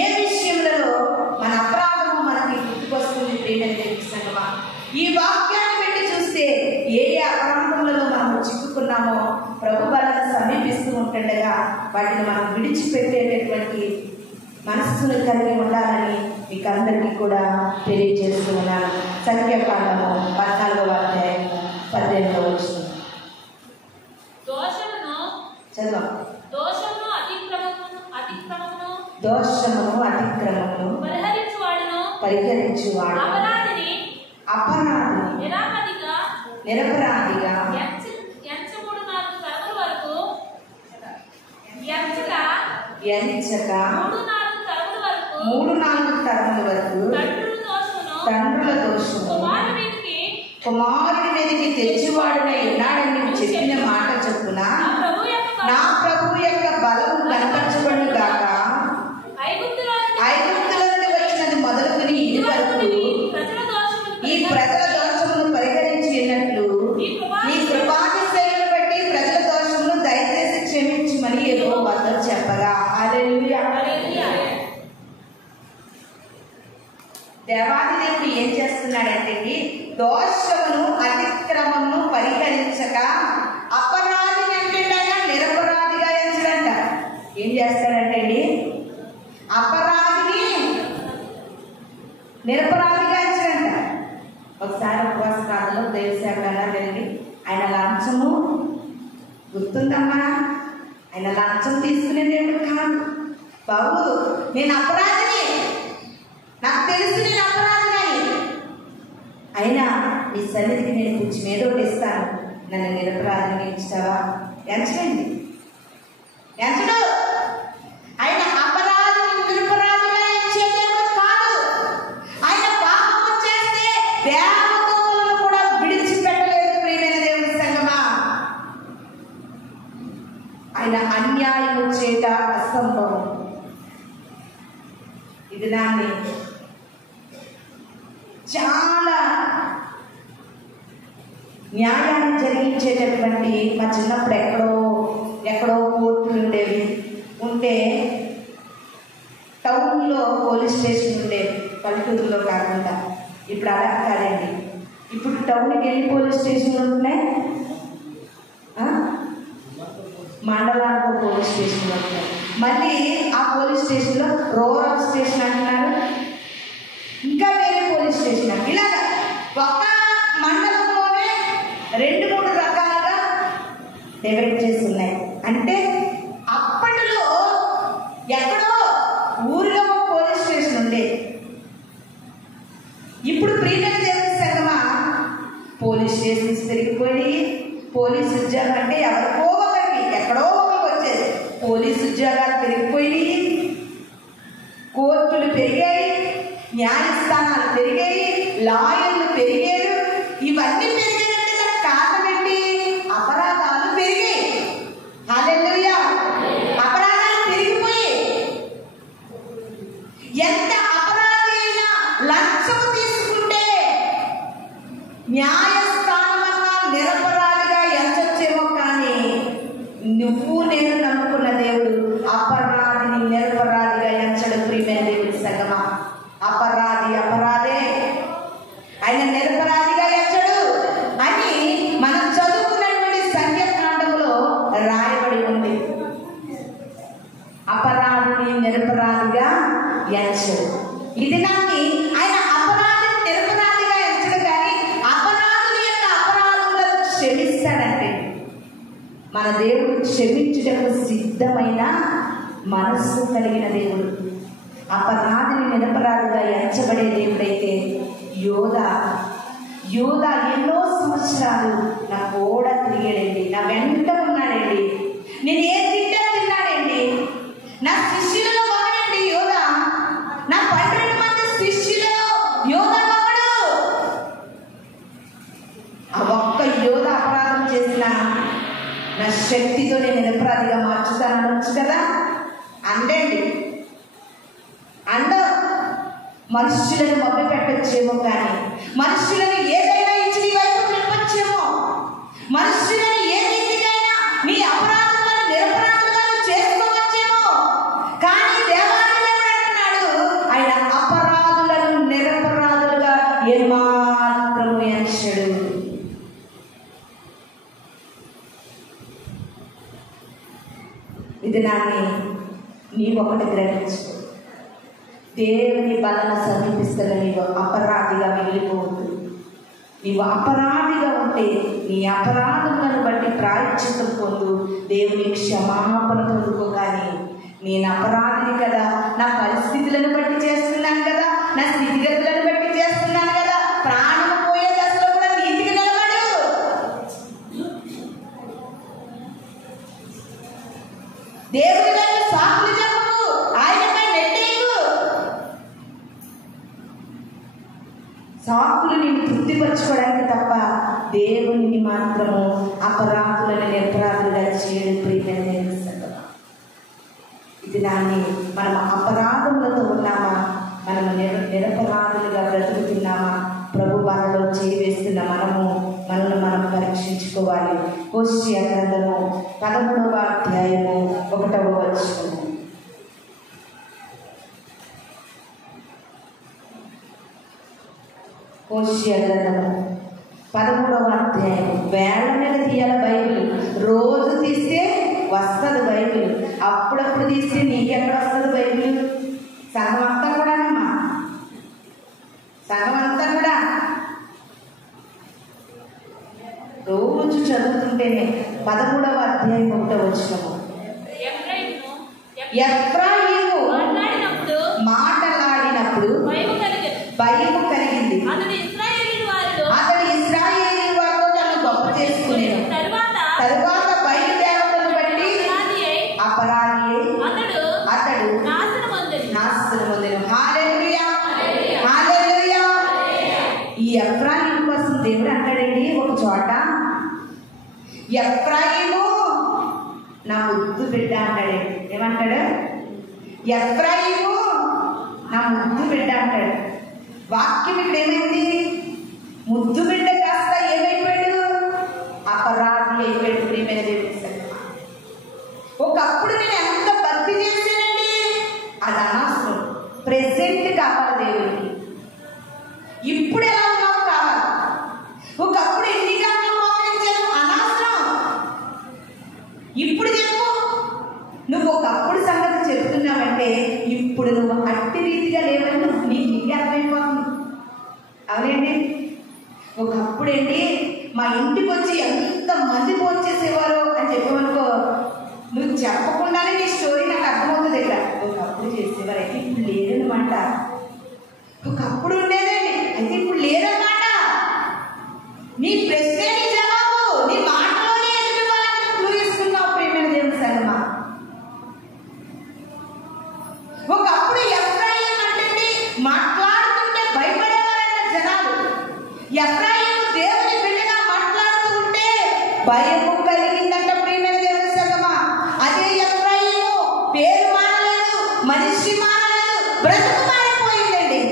ఏ విషయంలో మన అపరాధము మనకి గుర్తుకొస్తుంది ప్రియమైన దేవుని సంగమా? ఈ వాక్యాన్ని పెట్టి చూస్తే ఏ అపరాధములలో మనం చిక్కుకున్నామో ప్రభు బలను సమీపిస్తూ ఉంటుండగా వాటిని మనం విడిచిపెట్టేటటువంటి మనస్సును కలిగి ఉండాలని మీకు అందరికీ కూడా తెలియజేస్తూ ఉన్నాను. సంఖ్యాకాండము 14వ అధ్యాయము 18వ వచనం దోషమును అతిక్రమమును పరిహరించువాడు అపరాధిని నిరపరాధిగా ఎంచక 3-4 తరముల వరకు తండ్రుల దోషము కుమారుడి మీదకి తెచ్చివాడునై ఉన్నాడని నీవు చెప్పిన మాట చొప్పున నా ప్రభువు యొక్క బలము కనపరచబడును గాక. ఐగుప్తుల నుండి వచ్చినది మొదలుకొని ఇది వరకు ఈ ప్రజల దోషమును పరిహరించినట్లు నీ కృపాతిశయమును బట్టి ప్రజల దోషమును దయచేసి క్షమించమని యెహోవాతో చెప్పగా. హల్లెలూయా. దేవాది దేవుడు ఏం చేస్తున్నాడంటే దోషమును అతిక్రమమును పరిహరించక అపరాధిని అంటే నిరపరాధిగా ఎంచడంట. ఏం చేస్తాడంటే అపరాధిని నిరపరాధిగా ఎంచడంట. ఒకసారి ఉపవాస కాలంలో దైవసేవగా వెళ్ళి ఆయన లంచము గుర్తుందమ్మా, ఆయన లంచం తీసుకునేదేమిటి కాదు. బాబు నేను అపరాధిని, నాకు తెలుసు నేను అపరాధిని, అయినా నీ సన్నిధికి నేను కొంచెం ఏదో ఇస్తాను, నన్ను నిరపరాధిని ఎంచుతావా? ఎంచండి, ఎంచడు. ఆయన అపరాధిని నిరపరాధిగా ఎంచేదేమో కాదు. ఆయన పాపము చేస్తే దేవదూతలను కూడా విడిచిపెట్టలేదు ప్రియమైన దేవుని సంగమా. ఆయన అన్యాయము చేత అసంభవం. ఇది దాన్ని చాలా న్యాయాన్ని జరిగించేటటువంటి మా చిన్నప్పుడు ఎక్కడో కోర్టులు ఉండేవి. ఉంటే టౌన్లో పోలీస్ స్టేషన్ ఉండేవి, పల్లెటూరులో కాకుండా. ఇప్పుడు అలా కాదండి. ఇప్పుడు టౌన్కి వెళ్ళి పోలీస్ స్టేషన్లు ఉంటున్నాయి, మండలానికి పోలీస్ స్టేషన్లు ఉంటున్నాయి. మళ్ళీ ఆ పోలీస్ స్టేషన్లో రూరల్ స్టేషన్ అంటున్నారు, ఇంకా వేరే పోలీస్ స్టేషన్. ఇలాగ ఒక మండలంలోనే 2-3 రకాలుగా డివైడ్ చేసి ఉన్నాయి. అంటే అప్పటిలో ఎక్కడో ఊరిలో పోలీస్ స్టేషన్ ఉండేది. ఇప్పుడు ప్రియమైన దేవుని సంగమా పోలీస్ స్టేషన్స్ పెరిగిపోయి పోలీస్ ఉద్యోగం అంటే ఎవరికో ఒకరికి ఎక్కడో ఒకరికి వచ్చేది. పోలీస్ ఉద్యోగాలు పెరిగిపోయి, కోర్టులు పెరిగాయి, న్యాయస్థానాలు పెరిగాయి, లాయర్లు పెరిగారు. ఇవన్నీ పెరిగాయంటే దానికి కారణం ఏంటి? అపరాధాలు పెరిగాయి. హల్లెలూయా. అపరాధాలు పెరిగిపోయి ఎంత అపరాధి అయినా లంచం తీసుకుంటే న్యాయస్థానమన్నా నిరపరాధిగా ఎంచొచ్చేమో, కానీ నువ్వు నేను నమ్ముకున్న దేవుడు అపరాధిని నిరపరాధిగా ఎంచడు ప్రియమైన దేవుని సంగమా. అపరాధి అపరాధే, ఆయన నిరపరాధిగా ఎంచడు అని మనం చదువుకున్నటువంటి సంఖ్యాకాండంలో రాయబడి ఉంది. అపరాధిని నిరపరాధిగా ఎంచడు. ఇది నాకు ఆయన అపరాధిని నిరపరాధిగా ఎంచడు, కానీ అపరాధుల యొక్క అపరాధములను క్షమిస్తాడంటే మన దేవుడు క్షమించుటకు సిద్ధమైన మనస్సు కలిగిన దేవుడు. అపరాధిని నిరపరాధిగా ఎంచబడే దేవుడైతే యోధా ఎన్నో సంవత్సరాలు నా కూడా తిరిగాడండి, నా వెంట ఉన్నాడండి, నేను ఏ తింటా తిన్నాడండి. నా శిష్యులలో ఒకడండి యోధా, నా 12 మంది శిష్యులలో యోధా ఒకడు. ఆ ఒక్క యోధా అపరాధం చేసిన నా శక్తితో నేను నిరపరాధిగా మార్చుతానొచ్చు కదా అండండి. మనుషులను మభ్య పెట్టొచ్చేమో, కానీ మనుషులను ఏదైనా ఇచ్చి నీ వైపు తిప్పొచ్చేమో, మనుషులను ఏ రీతికైనా నీ అపరాధులను నిరపరాధులను చేసుకోవచ్చేమో, కానీ దేవాది దేవుడు అంటున్నాడు నీవు ఒకటి గ్రహించు, దేవుని బలన సమీపిస్తున్న నీవు అపరాధిగా మిగిలిపోవద్దు. నీవు అపరాధిగా ఉంటే నీ అపరాధములను బట్టి ప్రాయశ్చిత్తం పొందు, దేవుని క్షమాపణ పొందుకో. కానీ నేను అపరాధిని కదా, నా పరిస్థితులను బట్టి చేస్తున్నాను కదా, నా స్థితిగతులను బట్టి చేస్తున్నాను కదా, ప్రాణం పోయే దశలో కూడా నీతిగా నిలబడు. దేవుడి వైపు సాకులు చెప్పు, ఆయనపై నెట్టేయకు. సాకులు నేను తృప్తిపరచుకోవడానికి తప్ప దేవుని మాత్రము అపరాధులను నిరపరాధులుగా చేయడం ప్రియమైన ఇది. దాన్ని మనం అపరాధములతో ఉన్నామా, మనము నిరపరాధులుగా బ్రతుకుతున్నామా, ప్రభు బాధలో చేయి వేస్తున్న మనల్ని మనం పరీక్షించుకోవాలి. హోషేయ గ్రంథము 13వ అధ్యాయము 1వ వచనం. హోషేయ గ్రంథము 13వ అధ్యాయం. వేళ మీద తీయాల బైబిల్, రోజు తీస్తే వస్తుంది బైబిల్, అప్పుడప్పుడు తీస్తే నీకెక్కడ వస్తుంది బైబిల్? సగం అంతా కూడానమ్మా, సగం అంతా కూడా రోజు చదువుతుంటేనే. 13వ అధ్యాయం 1వ వచనము. ఎఫ్రాయిము మాటలాడినప్పుడు భయము కలిగింది, అతడు ఇశ్రాయేలు వారితో తను గొప్ప చేసుకునేను. తరువాత బయలుదేరతను బట్టి అపరాధి అతడు నాశనం పొందెను. హల్లెలూయా, హల్లెలూయా. ఈ ఎఫ్రాయిము కోసం దేవుడు అంటాడండి ఒక చోట, ఎఫ్రాయిము నా ముద్దు బిడ్డ అంటాడు. ఏమంటాడు? ఎఫ్రాయిము నా ముద్దు బిడ్డ అంటాడు. వాక్యం ఇక్కడ ఏమైంది? ముద్దు బిడ్డ కాస్త ఏమైపోయాడు? అపరాధి అయిపోయాడు. ప్రియమైన దేవుని సంగమా, ఒకప్పుడు నేను ఎంత భక్తి చేశానండి, అది అనవసరం. ప్రెసెంట్ కావాలి దేవుడికి. ఇప్పుడు ఎలా ఉన్నావు కావాలి. ఒకప్పుడు ఎన్ని గంటలు మోకరించాను, అనవసరం. ఇప్పుడు చెప్పు. నువ్వు ఒకప్పుడు సంగతి చెప్తున్నావంటే ఇప్పుడు నువ్వు అట్టి రీతిగా లేవని నీకు ఇంకే అర్థమైపోతుంది. అవునండి. ఒకప్పుడేంటి మా ఇంటికి వచ్చి ఎంత మంది ఫోన్ చేసేవారు అని చెప్పేవనుకో, నువ్వు చెప్పకుండానే నీ స్టోరీ నాకు అర్థమవుతుంది. ఇక్కడ ఒకప్పుడు చేసేవారు, అయితే ఇప్పుడు లేదన్నమాట. ఒకప్పుడు ఉండేదండి, అయితే ఇప్పుడు లేదన్నమాట. నీ ప్రశ్నే నీ జవాబు, నీ మాటలోనే ఎదుటివాళ్ళని క్లూ ఇస్తున్నావు. ప్రియమైన దేవుని సంగమా, ఒకప్పుడు ఎఫ్రాయిము అంటే మాట్లాడుతుంటే భయపడేవారంట జనాలు. ఎఫ్రాయిము దేవుని బిడ్డగా మాట్లాడుతూ ఉంటే భయము కలిగిందంట. ప్రియమైన దేవుని సంగమా, అదే ఎఫ్రాయిము పేరు మారలేదు, మనిషి మారలేదు, బ్రతుకు మారిపోయిందండి.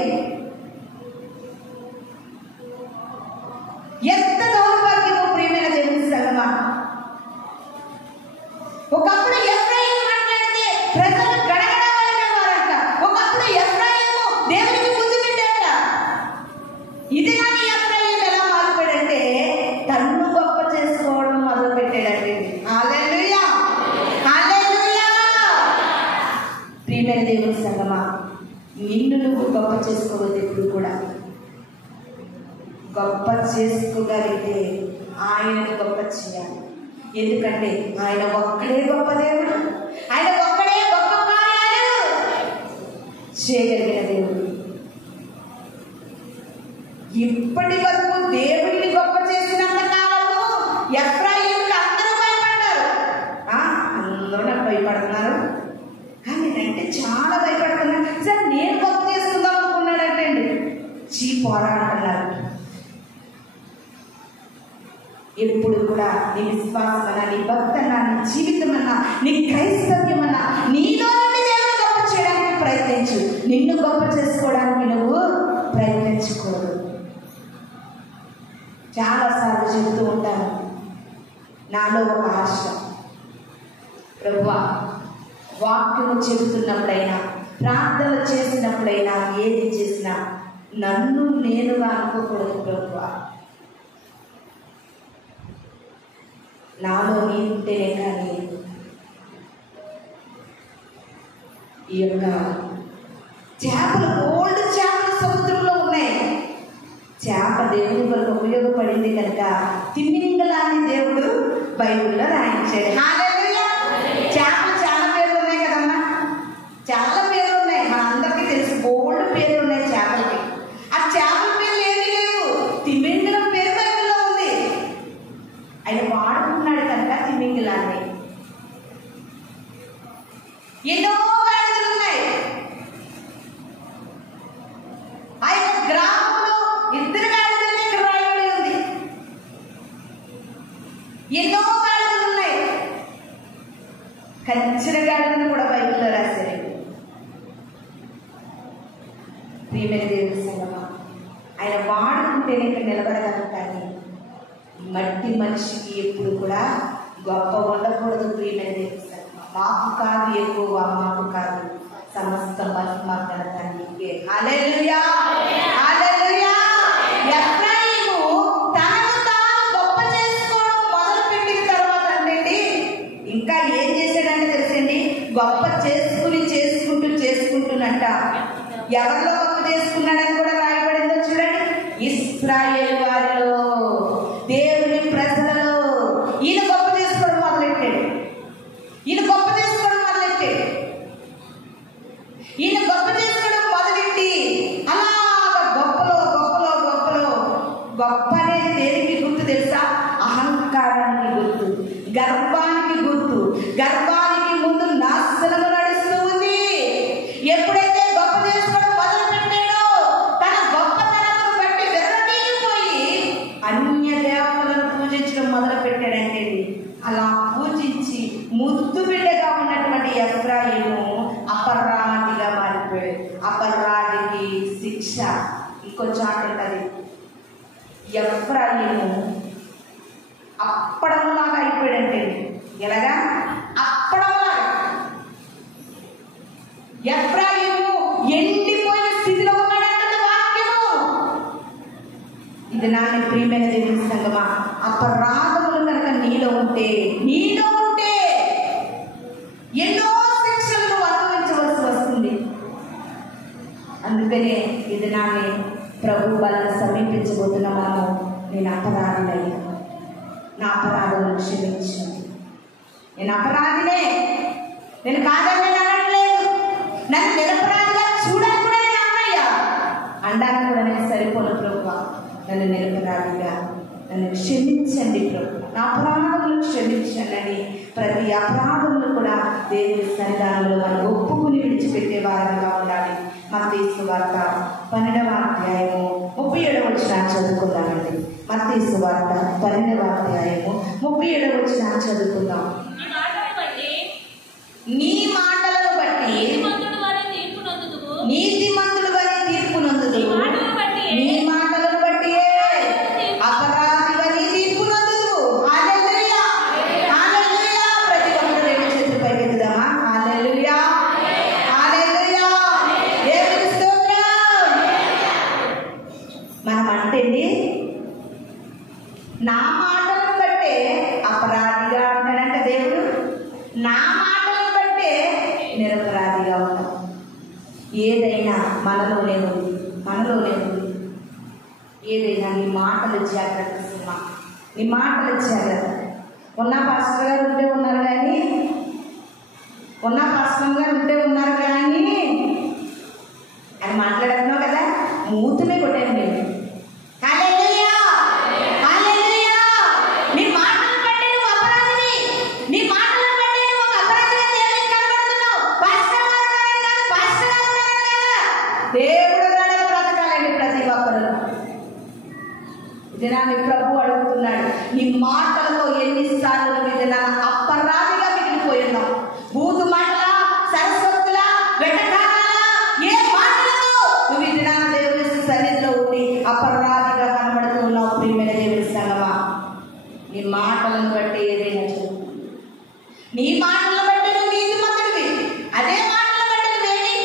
ఎంత దౌర్భాగ్యము ప్రియమైన దేవుని సంగమా. ఒకప్పుడు ఎఫ్రాయిము మాట్లాడితే ప్రజలు గడగడ వణికేవారంట. ఒకప్పుడు ఎఫ్రాయిము దేవునికి ముద్దు బిడ్డంట. ఇది కానీ ఎఫ్రాయిము ఎలా మారిపోయాడంటే తన్ను గొప్ప చేసుకోవడం మొదలు పెట్టాడండి. హల్లెలూయా, హల్లెలూయా. ప్రియమైన దేవుని సంగమా, నిన్ను నువ్వు గొప్ప చేసుకోవద్దు. ఎప్పుడు కూడా గొప్ప చేసుకోగలిగితే ఆయనను గొప్ప చేయాలి. ఎందుకంటే ఆయన ఒక్కడే గొప్ప దేవుడు, ఆయన ఒక్కడే గొప్ప కార్యాలు చేయగలిగిన దేవుడు. ఇప్పటి వరకు దేవుడిని గొప్ప చేసినంత కాలంలో ఎఫ్రాయిముకి అందరూ భయపడ్డారు. అందరూ నాకు భయపడుతున్నారు, కానీ నేనంటే చాలా భయపడుతున్నాను. సార్ నేను గొప్ప చేసుకుందాం అనుకున్నాడంటే అండి, పోరా అంటున్నారు. ఎప్పుడు కూడా నీ విశ్వాసం అన్నా, నీ భక్తి అన్నా, నీ జీవితం అన్నా, నీ క్రైస్తవ్యం అన్నా నీలో దేవుడు గొప్ప చేయడానికి ప్రయత్నించు. నిన్ను గొప్ప చేసుకోవడానికి నువ్వు ప్రయత్నించకూడదు. చాలాసార్లు చెబుతూ ఉంటాను, నాలో ఒక ఆశ, ప్రభువా వాక్యము చెబుతున్నప్పుడైనా, ప్రార్థన చేసినప్పుడైనా, ఏది చేసినా నన్ను నేనుగా అనుకోకూడదు ప్రభువా. నాలో నీ ఉంటేనే కానీ ఈ యొక్క చేపలు, గోల్డ్ చేపలు సముద్రంలో ఉన్నాయి. చేప దేవుని కొరకు ఉపయోగపడింది కనుక తిమింగలాన్ని దేవుడు బైబిల్లో రాయించాడు. హల్లెలూయా. చేపలు చాలా పేర్లు ఉన్నాయి కదమ్మా, చాలా పేర్లు ఉన్నాయి, మనందరికీ తెలుసు. గోల్డ్ పేర్లు ఉన్నాయి చేపలకి. ఆ చేపల పేర్లు ఏమీ లేవు, తిమింగలం పేరు బైబిల్లో ఉంది. ఆయన వాడుకున్నాడు కనుక తిమింగలాన్ని. ఎన్నో గాడిదలు ఉన్నాయి. ఆ యొక్క గ్రామంలో 2 గాడిదలనే ఇక్కడ రాయబడి ఉంది. ఎన్నో గాడిదలు ఉన్నాయి. కంచిన గాడిదను కూడా బైబిల్లో రాశారు. ప్రియమైన దేవుని సంగమా, ఆయన వాడుకుంటేనే ఇక్కడ నిలబడగలం. కానీ మట్టి మనిషికి ఎప్పుడు కూడా గొప్ప ఉండకూడదు. ప్రియమైన దేవుని సంగమా, మాకు కాదు ఎక్కువ, మాకు కాదు, సమస్త మహిమ ఘనత నీకే. హల్లెలూయా, హల్లెలూయా. ఎఫ్రాయిము తనను తాను గొప్ప చేసుకోవడం మొదలుపెట్టిన తర్వాత అండి ఇంకా ఏం చేశాడంటే తెలుసండి, గొప్ప చేసుకుంటున్నట్ట. ఎవరిలో గొప్ప చేసుకున్నాడని కూడా రాయబడిందో చూడండి. ఇశ్రాయేలు వారిలో, దేవుని ప్రజలలో ఈయన గొప్ప చేసుకోవడం మొదలెట్టాడు. ఈయన గొప్ప చేసుకోవడం మొదలెట్టి అలాగా గొప్పలో గొప్పలో గొప్పలో. గొప్ప అనేది దేనికి గుర్తు తెలుసా? అహంకారానికి గుర్తు, గర్వానికి గుర్తు. గర్వానికి ముందు నాశనము నడుస్తూ ఉంది. ఎప్పుడైతే గొప్ప చేసుకోవడం మొదలు పెట్టాడో తన గొప్పతనమును బట్టి వెర్రవీగిపోయి అన్య దేవతలను పూజించడం మొదలు పెట్టాడంటే, అలా పూజించి ముద్దు బిడ్డగా ఉన్నటువంటి ఎఫ్రాయిము అపరాధిగా మారిపోయాడు. అపరాధికి శిక్ష ఇంకో చాట ఉంటుంది. ఎఫ్రాయిము అప్పడంలాగా అయిపోయాడంటే, ఎలాగా? అప్పడంలాగా. ఎఫ్రాయిము ఎండిపోయిన స్థితిలో ఉన్నాడంటే వాక్యము. ఇది నాన్న ప్రియమైన దేవుని సంగమా, అపరాధములు కనుక నీలో ఉంటే ఎన్నో శిక్షలను అనుభవించవలసి వస్తుంది. అందుకనే ఇది నాని ప్రభు వాళ్ళని సమీపించబోతున్న మనము, నేను అపరాధినయ్యా, నా అపరాధములను క్షమించండి. నేను అపరాధినే, నేను కాదని అనట్లేదు. నన్ను నిరపరాధిగా చూడని కూడా నేను అన్నయ్యా అనడానికి కూడా నేను సరిపోను ప్రభు. నన్ను నిరపరాధిగా, నన్ను క్షమించండి ప్రభు, నా అపరాధములను క్షమించండి అని ప్రతి అపరాధములు కూడా దేవుని సన్నిధానంలో మనం ఒప్పుకుని విడిచిపెట్టే వారంగా ఉండాలి. మత్తయి సువార్త 12వ అధ్యాయము 37వ వచనం చదువుకుందామండి. మత్తయి సువార్త 12వ అధ్యాయము 37వ వచనం చదువుకుందాం. నీ మాటలను బట్టి నీతిమంతుడు వారి తీర్పు నొందుదువు. నీ మాటలను బట్టి అపరాధిగా నీ తీర్పు నొందుదువు. హల్లెలూయా, హల్లెలూయా. ప్రతి ఒక్కరు రెండు చేతులు పైకెత్తుదామా? హల్లెలూయా, హల్లెలూయా. దేవునికి స్తోత్రం. మనం అంటేండి, నా మాటలను బట్టే అపరాధిగా ఉంటాడంట దేవుడు. నా మాటలను బట్టే నిరపరాధిగా ఉంటాం. ఏదైనా మనలోనే ఉంది. ఏదైనా నీ మాటలు జాగ్రత్త సినిమా, నీ మాటలు జాగ్రత్త. ఉన్న పాస్టర్ గారు ఉంటే ఉన్నారు కానీ అని మాట్లాడుతున్నావు కదా, మూతుమే కొట్టాను నేను. హల్లెలూయా, హల్లెలూయా. నీ మాటలను బట్టి నువ్వు అపరాధివి. నీ మాటలను బట్టి నువ్వు ఒక అపరాధిగా దేవునికి కనబడుతున్నావు. పాస్టర్ గారు దేవుడు బ్రతకాలండి ప్రతి ఒక్కరు. దినాన్ని ప్రభు అడుగుతున్నాడు, నీ మాటలతో ఎన్నిసార్లు నువ్వు దినాన్ని అపరాధిగా మిగిలిపోయి ఉన్నావు. బూతు మాటల, సరస్వతుల, వెటకారాల, ఏ మాటలతో నువ్వు ఈ దినాన్ని దేవుని సన్నిధిలో ఉండి అపరాధిగా కనబడుతూ ఉన్నావు. ప్రియమైన దేవుని సంగమా, నీ మాటలను బట్టి ఏదైనా చెప్పు. నీ మాటలను బట్టి నువ్వు నీతిమంతుడివి, అదే మాటలను బట్టి నువ్వేమి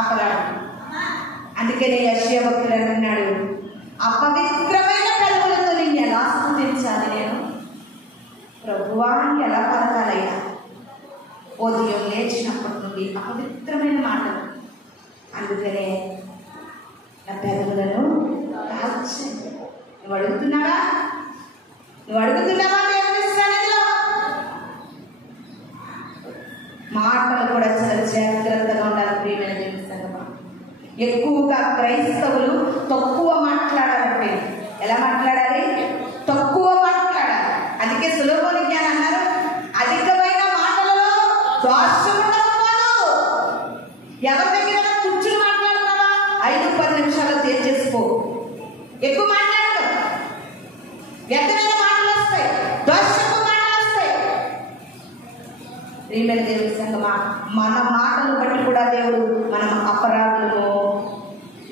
అపరాధి. అందుకనే యెషయా భక్తుడు అంటున్నాడు, అపవిత్రమైన పెదవులతో నిన్ను ఎలా స్తుతించాలి నేను? ప్రభువా ఎలా పలకాలయ్యా? ఉదయం లేచినప్పటి నుండి నోటికి అపవిత్రమైన మాటలు. అందుకనే నా పెదవులను దాల్చండి. నువ్వు అడుగుతున్నావా దేవుని సన్నిధిలో? మాటలు కూడా చాలా జాగ్రత్తగా ఉండాలి ప్రియమైన దేవుని సంగమా. ఎక్కువగా క్రైస్తవులు తక్కువ మాట్లాడాలంటే ఎలా మాట్లాడాలి? తక్కువ మాట్లాడాలి. అందుకే సులభోని జ్ఞానం అన్నారు, అధికమైన మాటలలో దోషం ఉండకపోదు. ఎవరి దగ్గర కూర్చుని మాట్లాడుతున్నావా 5-10 నిమిషాలు తేల్చేసుకో. ఎక్కువ మాట్లాడదు, వ్యర్థమైన మాటలు వస్తాయి, దోషపు మాటలు వస్తాయి. ప్రియమైన దేవుని సంగమా, మన మాటలు బట్టి కూడా దేవుడు మనం అపరాధులము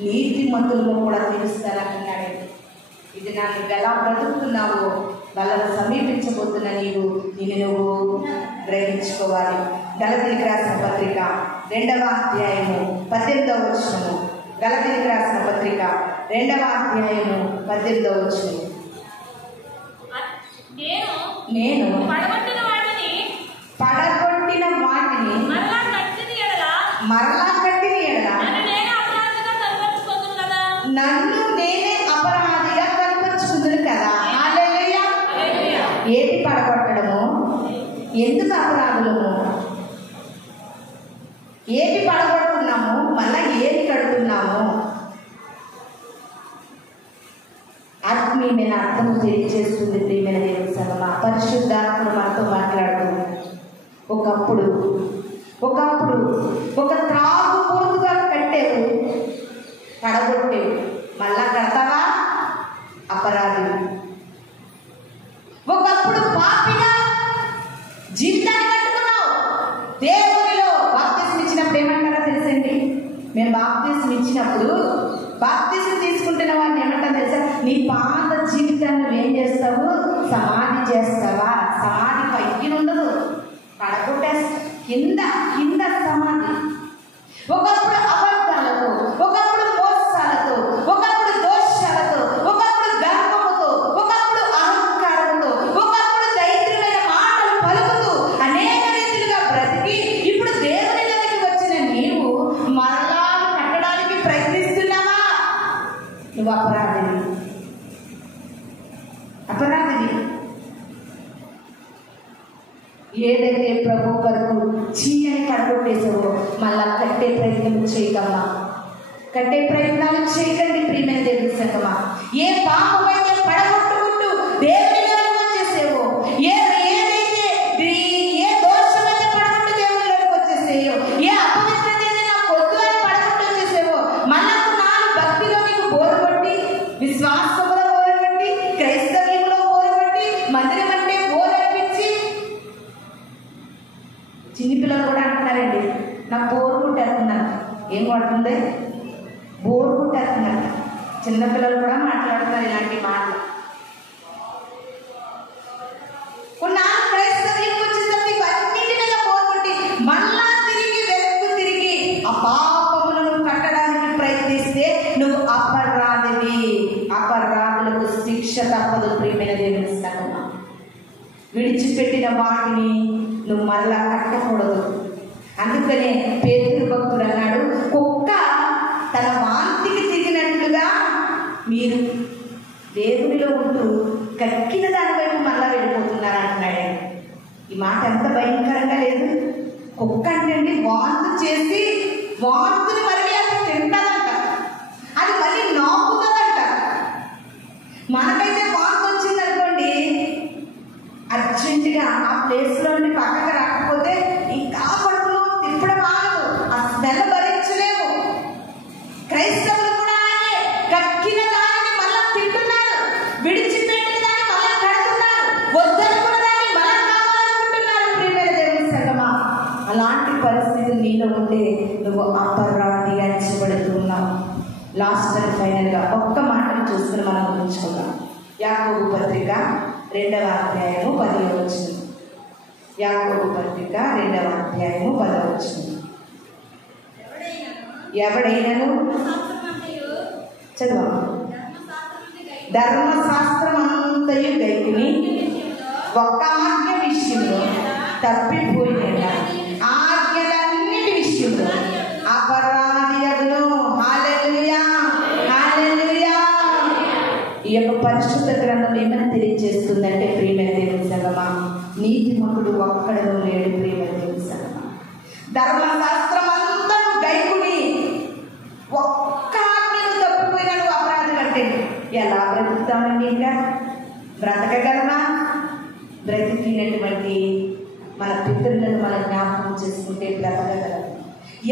నీతిమంతులను కూడా తెలుస్తానంటున్నాడు. ఇది నువ్వు ఎలా బ్రతుకుతున్నావో వాళ్ళను సమీపించబోతున్న నువ్వు గ్రహించుకోవాలి. గలతీయులకు రాసిన పత్రిక 2వ అధ్యాయము 18వ వచనము. గలతీయులకు రాసిన పత్రిక 2వ అధ్యాయము 18వ వచనము. నేను పడగొట్టిన వాటిని మరలా కట్టిన ఎడల నన్ను నేనే అపరాధిగా కనపరుచుకుందును కదా. హల్లెలూయా. ఏటి పడగొట్టడము? ఎందుకు అపరాధులము? ఏటి పడగొడుతున్నాము? మళ్ళా ఏది కడుతున్నాము? ఆత్మీయమైన అర్థము తెలియజేస్తుంది ప్రియమైన దేవుని సంగమా. పరిశుద్ధాత్మ మనతో మాట్లాడుతుంది. ఒకప్పుడు ఒక త్రాగుబోతుగా కట్టేవు, పడగొట్టేవు, మళ్ళా కడతావా? అపరాధి. ఒకప్పుడు పాపిగా జీవితాన్ని కట్టుకున్నావు. దేవునిలో బాప్తిసం ఇచ్చినప్పుడు ఏమంటారో తెలుసండి? మేము బాప్తిసం ఇచ్చినప్పుడు బాప్తిసం తీసుకుంటున్న వాడిని ఏమంటారు తెలుసా? నీ పాత జీవితాన్ని నువ్వేం చేస్తావు? సమాధి చేస్తావా? సమాధి పైకి ఉండదు, పడగొట్టేస్తా, కింద సమాధి. ఒకప్పుడు అబద్ధాలతో, ఒకప్పుడు మోసాలతో, ఒకప్పుడు దోషాలతో, ఒకప్పుడు గర్వముతో, ఒకప్పుడు అహంకారంతో, ఒకప్పుడు దైత్యమైన మాటలు పలుకుతూ అనేక రీతిలుగా బ్రతికి ఇప్పుడు దేవుని దగ్గరికి వచ్చిన నీవు మరలా కట్టడానికి ప్రయత్నిస్తున్నావా? నువ్వు అపరాధివి. ఏదైతే ప్రభు వరకు చీయని పడగొట్టేసావో మళ్ళా కట్టే ప్రయత్నం చేయగలమా? కట్టే ప్రయత్నాలు చేయకండి ప్రియమైన దేవుని సంగమా. ఏ పాపమైతే పడగొట్టుకుంటూ దేవునిలోకి వచ్చేసేవో, ఏదైతే ఏ దోషమైతే పడగొట్టు దేవునిలోకి వచ్చేసేయో, ఏ అపవిత్రత అయితే నాకు వద్దు అని పడగొట్టు వచ్చేసేవో, మళ్ళా నాలుగు భక్తిలో నీకు బోరు కొట్టి, విశ్వాసంలో బోరు కొట్టి, క్రైస్తవ్యంలో బోరు కొట్టి, మందిరం అంటే బోరు అనిపించి, చిన్నపిల్లలు కూడా అంటున్నారండి, నాకు బోరు కొట్టేస్తున్నాను. ఏం కొడుతుంది? బోరు కొట్టేస్తున్నాను. చిన్నపిల్లలు కూడా మాట్లాడుతున్నారు ఇలాంటి మాటలు. కొన్నాళ్ళు క్రైస్తవ్యం వచ్చిన తర్వాత ఇవన్నిటి మీద బోరు కొట్టి మళ్ళా వెనక్కు ఆ పాపములను కట్టడానికి ప్రయత్నిస్తే నువ్వు అపరాధివి. అపరాధులకు శిక్ష తప్పదు ప్రియమైన దేవుని సంగమా. విడిచిపెట్టిన వాటిని నువ్వు మరలా కట్టకూడదు. అందుకనే పేతురు భక్తుడు అన్నాడు, కుక్క తన వాంతికి దిగినట్లుగా మీరు దేవునిలో ఉంటూ కక్కిన దాని వైపు మళ్ళా వెళ్ళిపోతున్నారు అంటున్నాడు. ఈ మాట ఎంత భయంకరంగా లేదు? కుక్క అంటే వాంతు చేసి వాంతుని మళ్ళీ అక్కడ తింటాదంట, అది మళ్ళీ నాకుతుందంట. మనకైతే వాంతు వచ్చింది అనుకోండి, అర్జెంటుగా ఆ ప్లేస్లో నుండి పక్కకు రాకపోతే ఇంకా కడుపులో తిప్పడం ఆగదు, ఆ స్మెల్ భరించలేము. క్రైస్తవులు కూడా అలాగే కక్కిన దానిని మళ్ళా తింటున్నారు, విడిచిపెట్టిన దాన్ని మళ్ళా కడుతున్నారు, వద్దనుకున్న దాన్ని మళ్ళా కావాలనుకుంటున్నారు. ప్రియమైన దేవుని సంగమా, అలాంటి పరిస్థితి నీలో ఉంటే నువ్వు అపరాధిగా ఎంచబడుతున్నావు. లాస్ట్ అండ్ ఫైనల్గా ఒక్క మాటను చూసుకుని మనం గురించుకుందాం. యాకోబు పత్రిక 2వ అధ్యాయము 10వ వచనం. యాకోబు పత్రిక 2వ అధ్యాయము 10వ వచనం. ఎవడైనను చదువు ధర్మశాస్త్రం అంతయు గైకుని ఒక్క ఆజ్ఞ విషయంలో తప్పిపోయిన ఆజ్ఞలన్నిటి నిత్యము అపరాధియగును. హల్లెలూయా, హల్లెలూయా. ఈ యొక్క పరిశుద్ధ గ్రంథం ఏమని తెలియజేస్తుందంటే ప్రియమైన దేవుని సంగమా, నీతిమంతుడు ఒక్కడను లేడు. ప్రియమైన దేవుని సంగమా, ధర్మశాస్త్రం అంతా గైకుని ఒక్క ఆజ్ఞను తప్పిపోయినా నువ్వు అపరాధం అంటే ఎలా బ్రతుకుతామండి? ఇంకా బ్రతకగలమా? బ్రతికినటువంటి మన పితరులను మనం జ్ఞాపకం చేసుకుంటే బ్రతకగలం.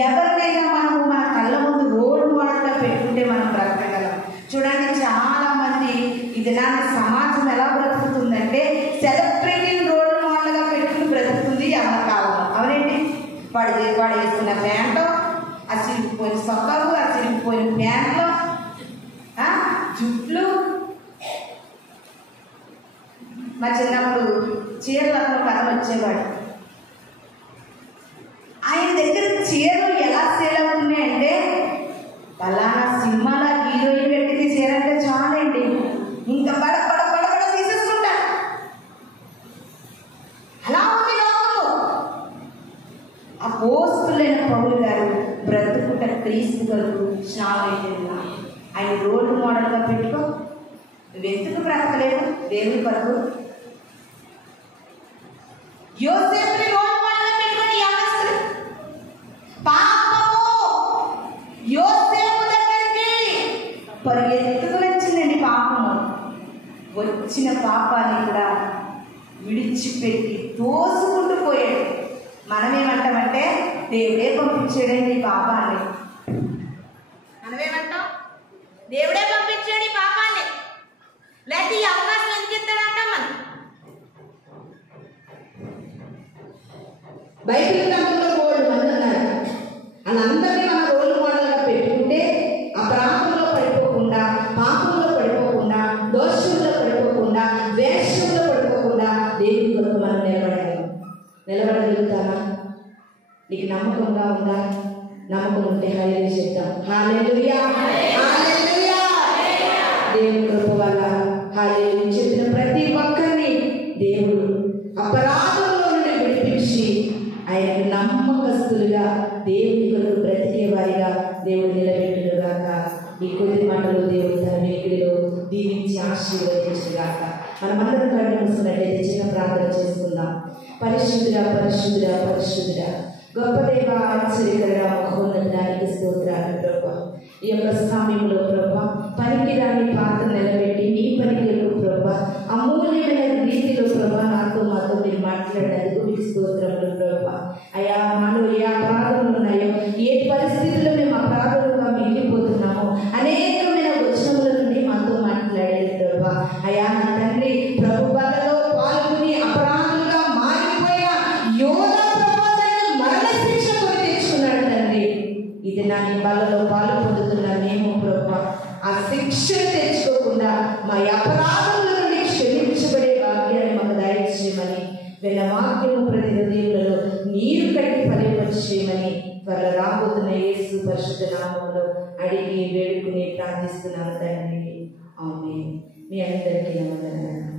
ఎవరినైనా మనము మన కళ్ళ ముందు రోల్ మోడల్గా పెట్టుకుంటే మనం బ్రతకగలం. చూడండి, చాలా మంది ఇది నాటి సమాజం ఎలా బ్రతుకుతుందంటే సెలబ్రిటీని రోల్ మోడల్గా పెట్టుకుని బ్రతుకుతుంది అమ్మ కాలం. అవునండి, వాడు వేసుకున్న ప్యాంటు, ఆ చిరిగిపోయిన సొక్కలు, ఆ చిరిగిపోయిన ప్యాంట్లు, జుట్లు. మా చిన్నప్పుడు చీరలతో కథ వచ్చేవాడు. ఆయన దగ్గర చీరలు ఎలా సేల్ అవుతున్నాయంటే, పలానా సినిమాలో హీరోయిన్ పెట్టింది చీర అంటే చాలండి, ఇంకా బడ బడ బడ బడ తీసేసుకుంటారు. అలా ఉంది లోకము. అపోస్తలులైన పౌలు గారు బ్రతుకుట క్రీస్తు కొరకు శ్రావణ ఆయన రోల్ మోడల్గా పెట్టుకో. నువ్వెందుకు బ్రతకలేదు దేవుని కొరకు? యోసేపుని రోల్ మోడల్గా పెట్టుకొని యావస్తులు పాపము యోసేపు దగ్గరికి పరిగెత్తుకుని వచ్చిందండి. పాపము వచ్చిన పాపాన్ని కూడా విడిచిపెట్టి తోసుకుంటూ పోయాడు. మనమేమంటామంటే దేవుడే పంపించాడండి పాపాన్ని. మనమేమంటాం? దేవుడే పంపించాడు ఈ పాపాన్ని, లేకపోతే ఈ అవకాశం ఎందుకు ఇస్తాడంటాం మనం. బైబిల్ గ్రంథంలో 3 మంది ఉన్నారు. వాళ్ళందరినీ మన రోల్ మోడల్గా పెట్టుకుంటే అపరాధంలో పడిపోకుండా, పాపంలో పడిపోకుండా, దోషంలో పడిపోకుండా, వేషంలో పడిపోకుండా దేవుని కొరకు మనం నిలబడగలుగుతామా? నీకు నమ్మకంగా ఉందా? నమ్మకం ఉంటే హల్లెలూయా చెప్తాం. హల్లెలూయా, హల్లెలూయా. దేవుని కృప వల్ల హల్లెలూయా చెప్పిన ప్రతి ఒక్కరిని దేవుడు అపరాధంలో నుండి విడిపించి ఆయన నమ్మకస్తులుగా దేవుని కొరకు బ్రతికే వారిగా దేవుడు నిలబెట్టుగాక. ఈ కొద్ది మాటలు దేవుడు తన వెలుగులో దీవించి ఆశీర్వదించుగాక. మనమందరం కళ్ళు మూసుకున్నట్లయితే చిన్న ప్రార్థన చేసుకుందాం. పరిశుద్ధుడా, పరిశుద్ధుడా, పరిశుద్ధుడా, గొప్ప దేవ, ఆశ్చర్యకర, మహోన్నతానికి స్తోత్రాలు ప్రభా. ఈ యొక్క సమయంలో ప్రభా పనికిరాని పాత్ర నిలబెట్టి నీ పనికిలకు ప్రభా అమూల్యమైన రీతిలో ప్రభా మాతో మీరు మాట్లాడినందుకు మీకు స్తోత్రములు ప్రభా. అయా మాలో ఏ అపరాధములు ఉన్నాయో, ఏ పరిస్థితుల్లో మేము అపరాధములుగా మిగిలిపోతున్నామో అనేకమైన వచనముల నుండి మాతో మాట్లాడారు ప్రభా. అయా నా తండ్రి, ప్రభు వలలో పాల్గొని అపరాధులుగా మారిపోయిన యోనా మరణ శిక్ష కొని తెచ్చుకున్నాడు తండ్రి. ఇది నా నీ బలలో పాలు పొందుతున్నా మేము ప్రభా ఆ శిక్ష తెచ్చుకోకుండా మా అపరాధముల నుండి క్షమించబడే భాగ్యాన్ని మాకు దయచేయమని, వీళ్ళ వాక్యము ప్రతి హృదయంలో నీరు కట్టి ఫలింపచేయమని వాళ్ళ రాబోతున్న యేసు పరిశుద్ధ నామములో అడిగి వేడుకుని ప్రార్థిస్తున్నాను తండ్రి. ఆమేన్. మీ అందరికీ వందనాలు.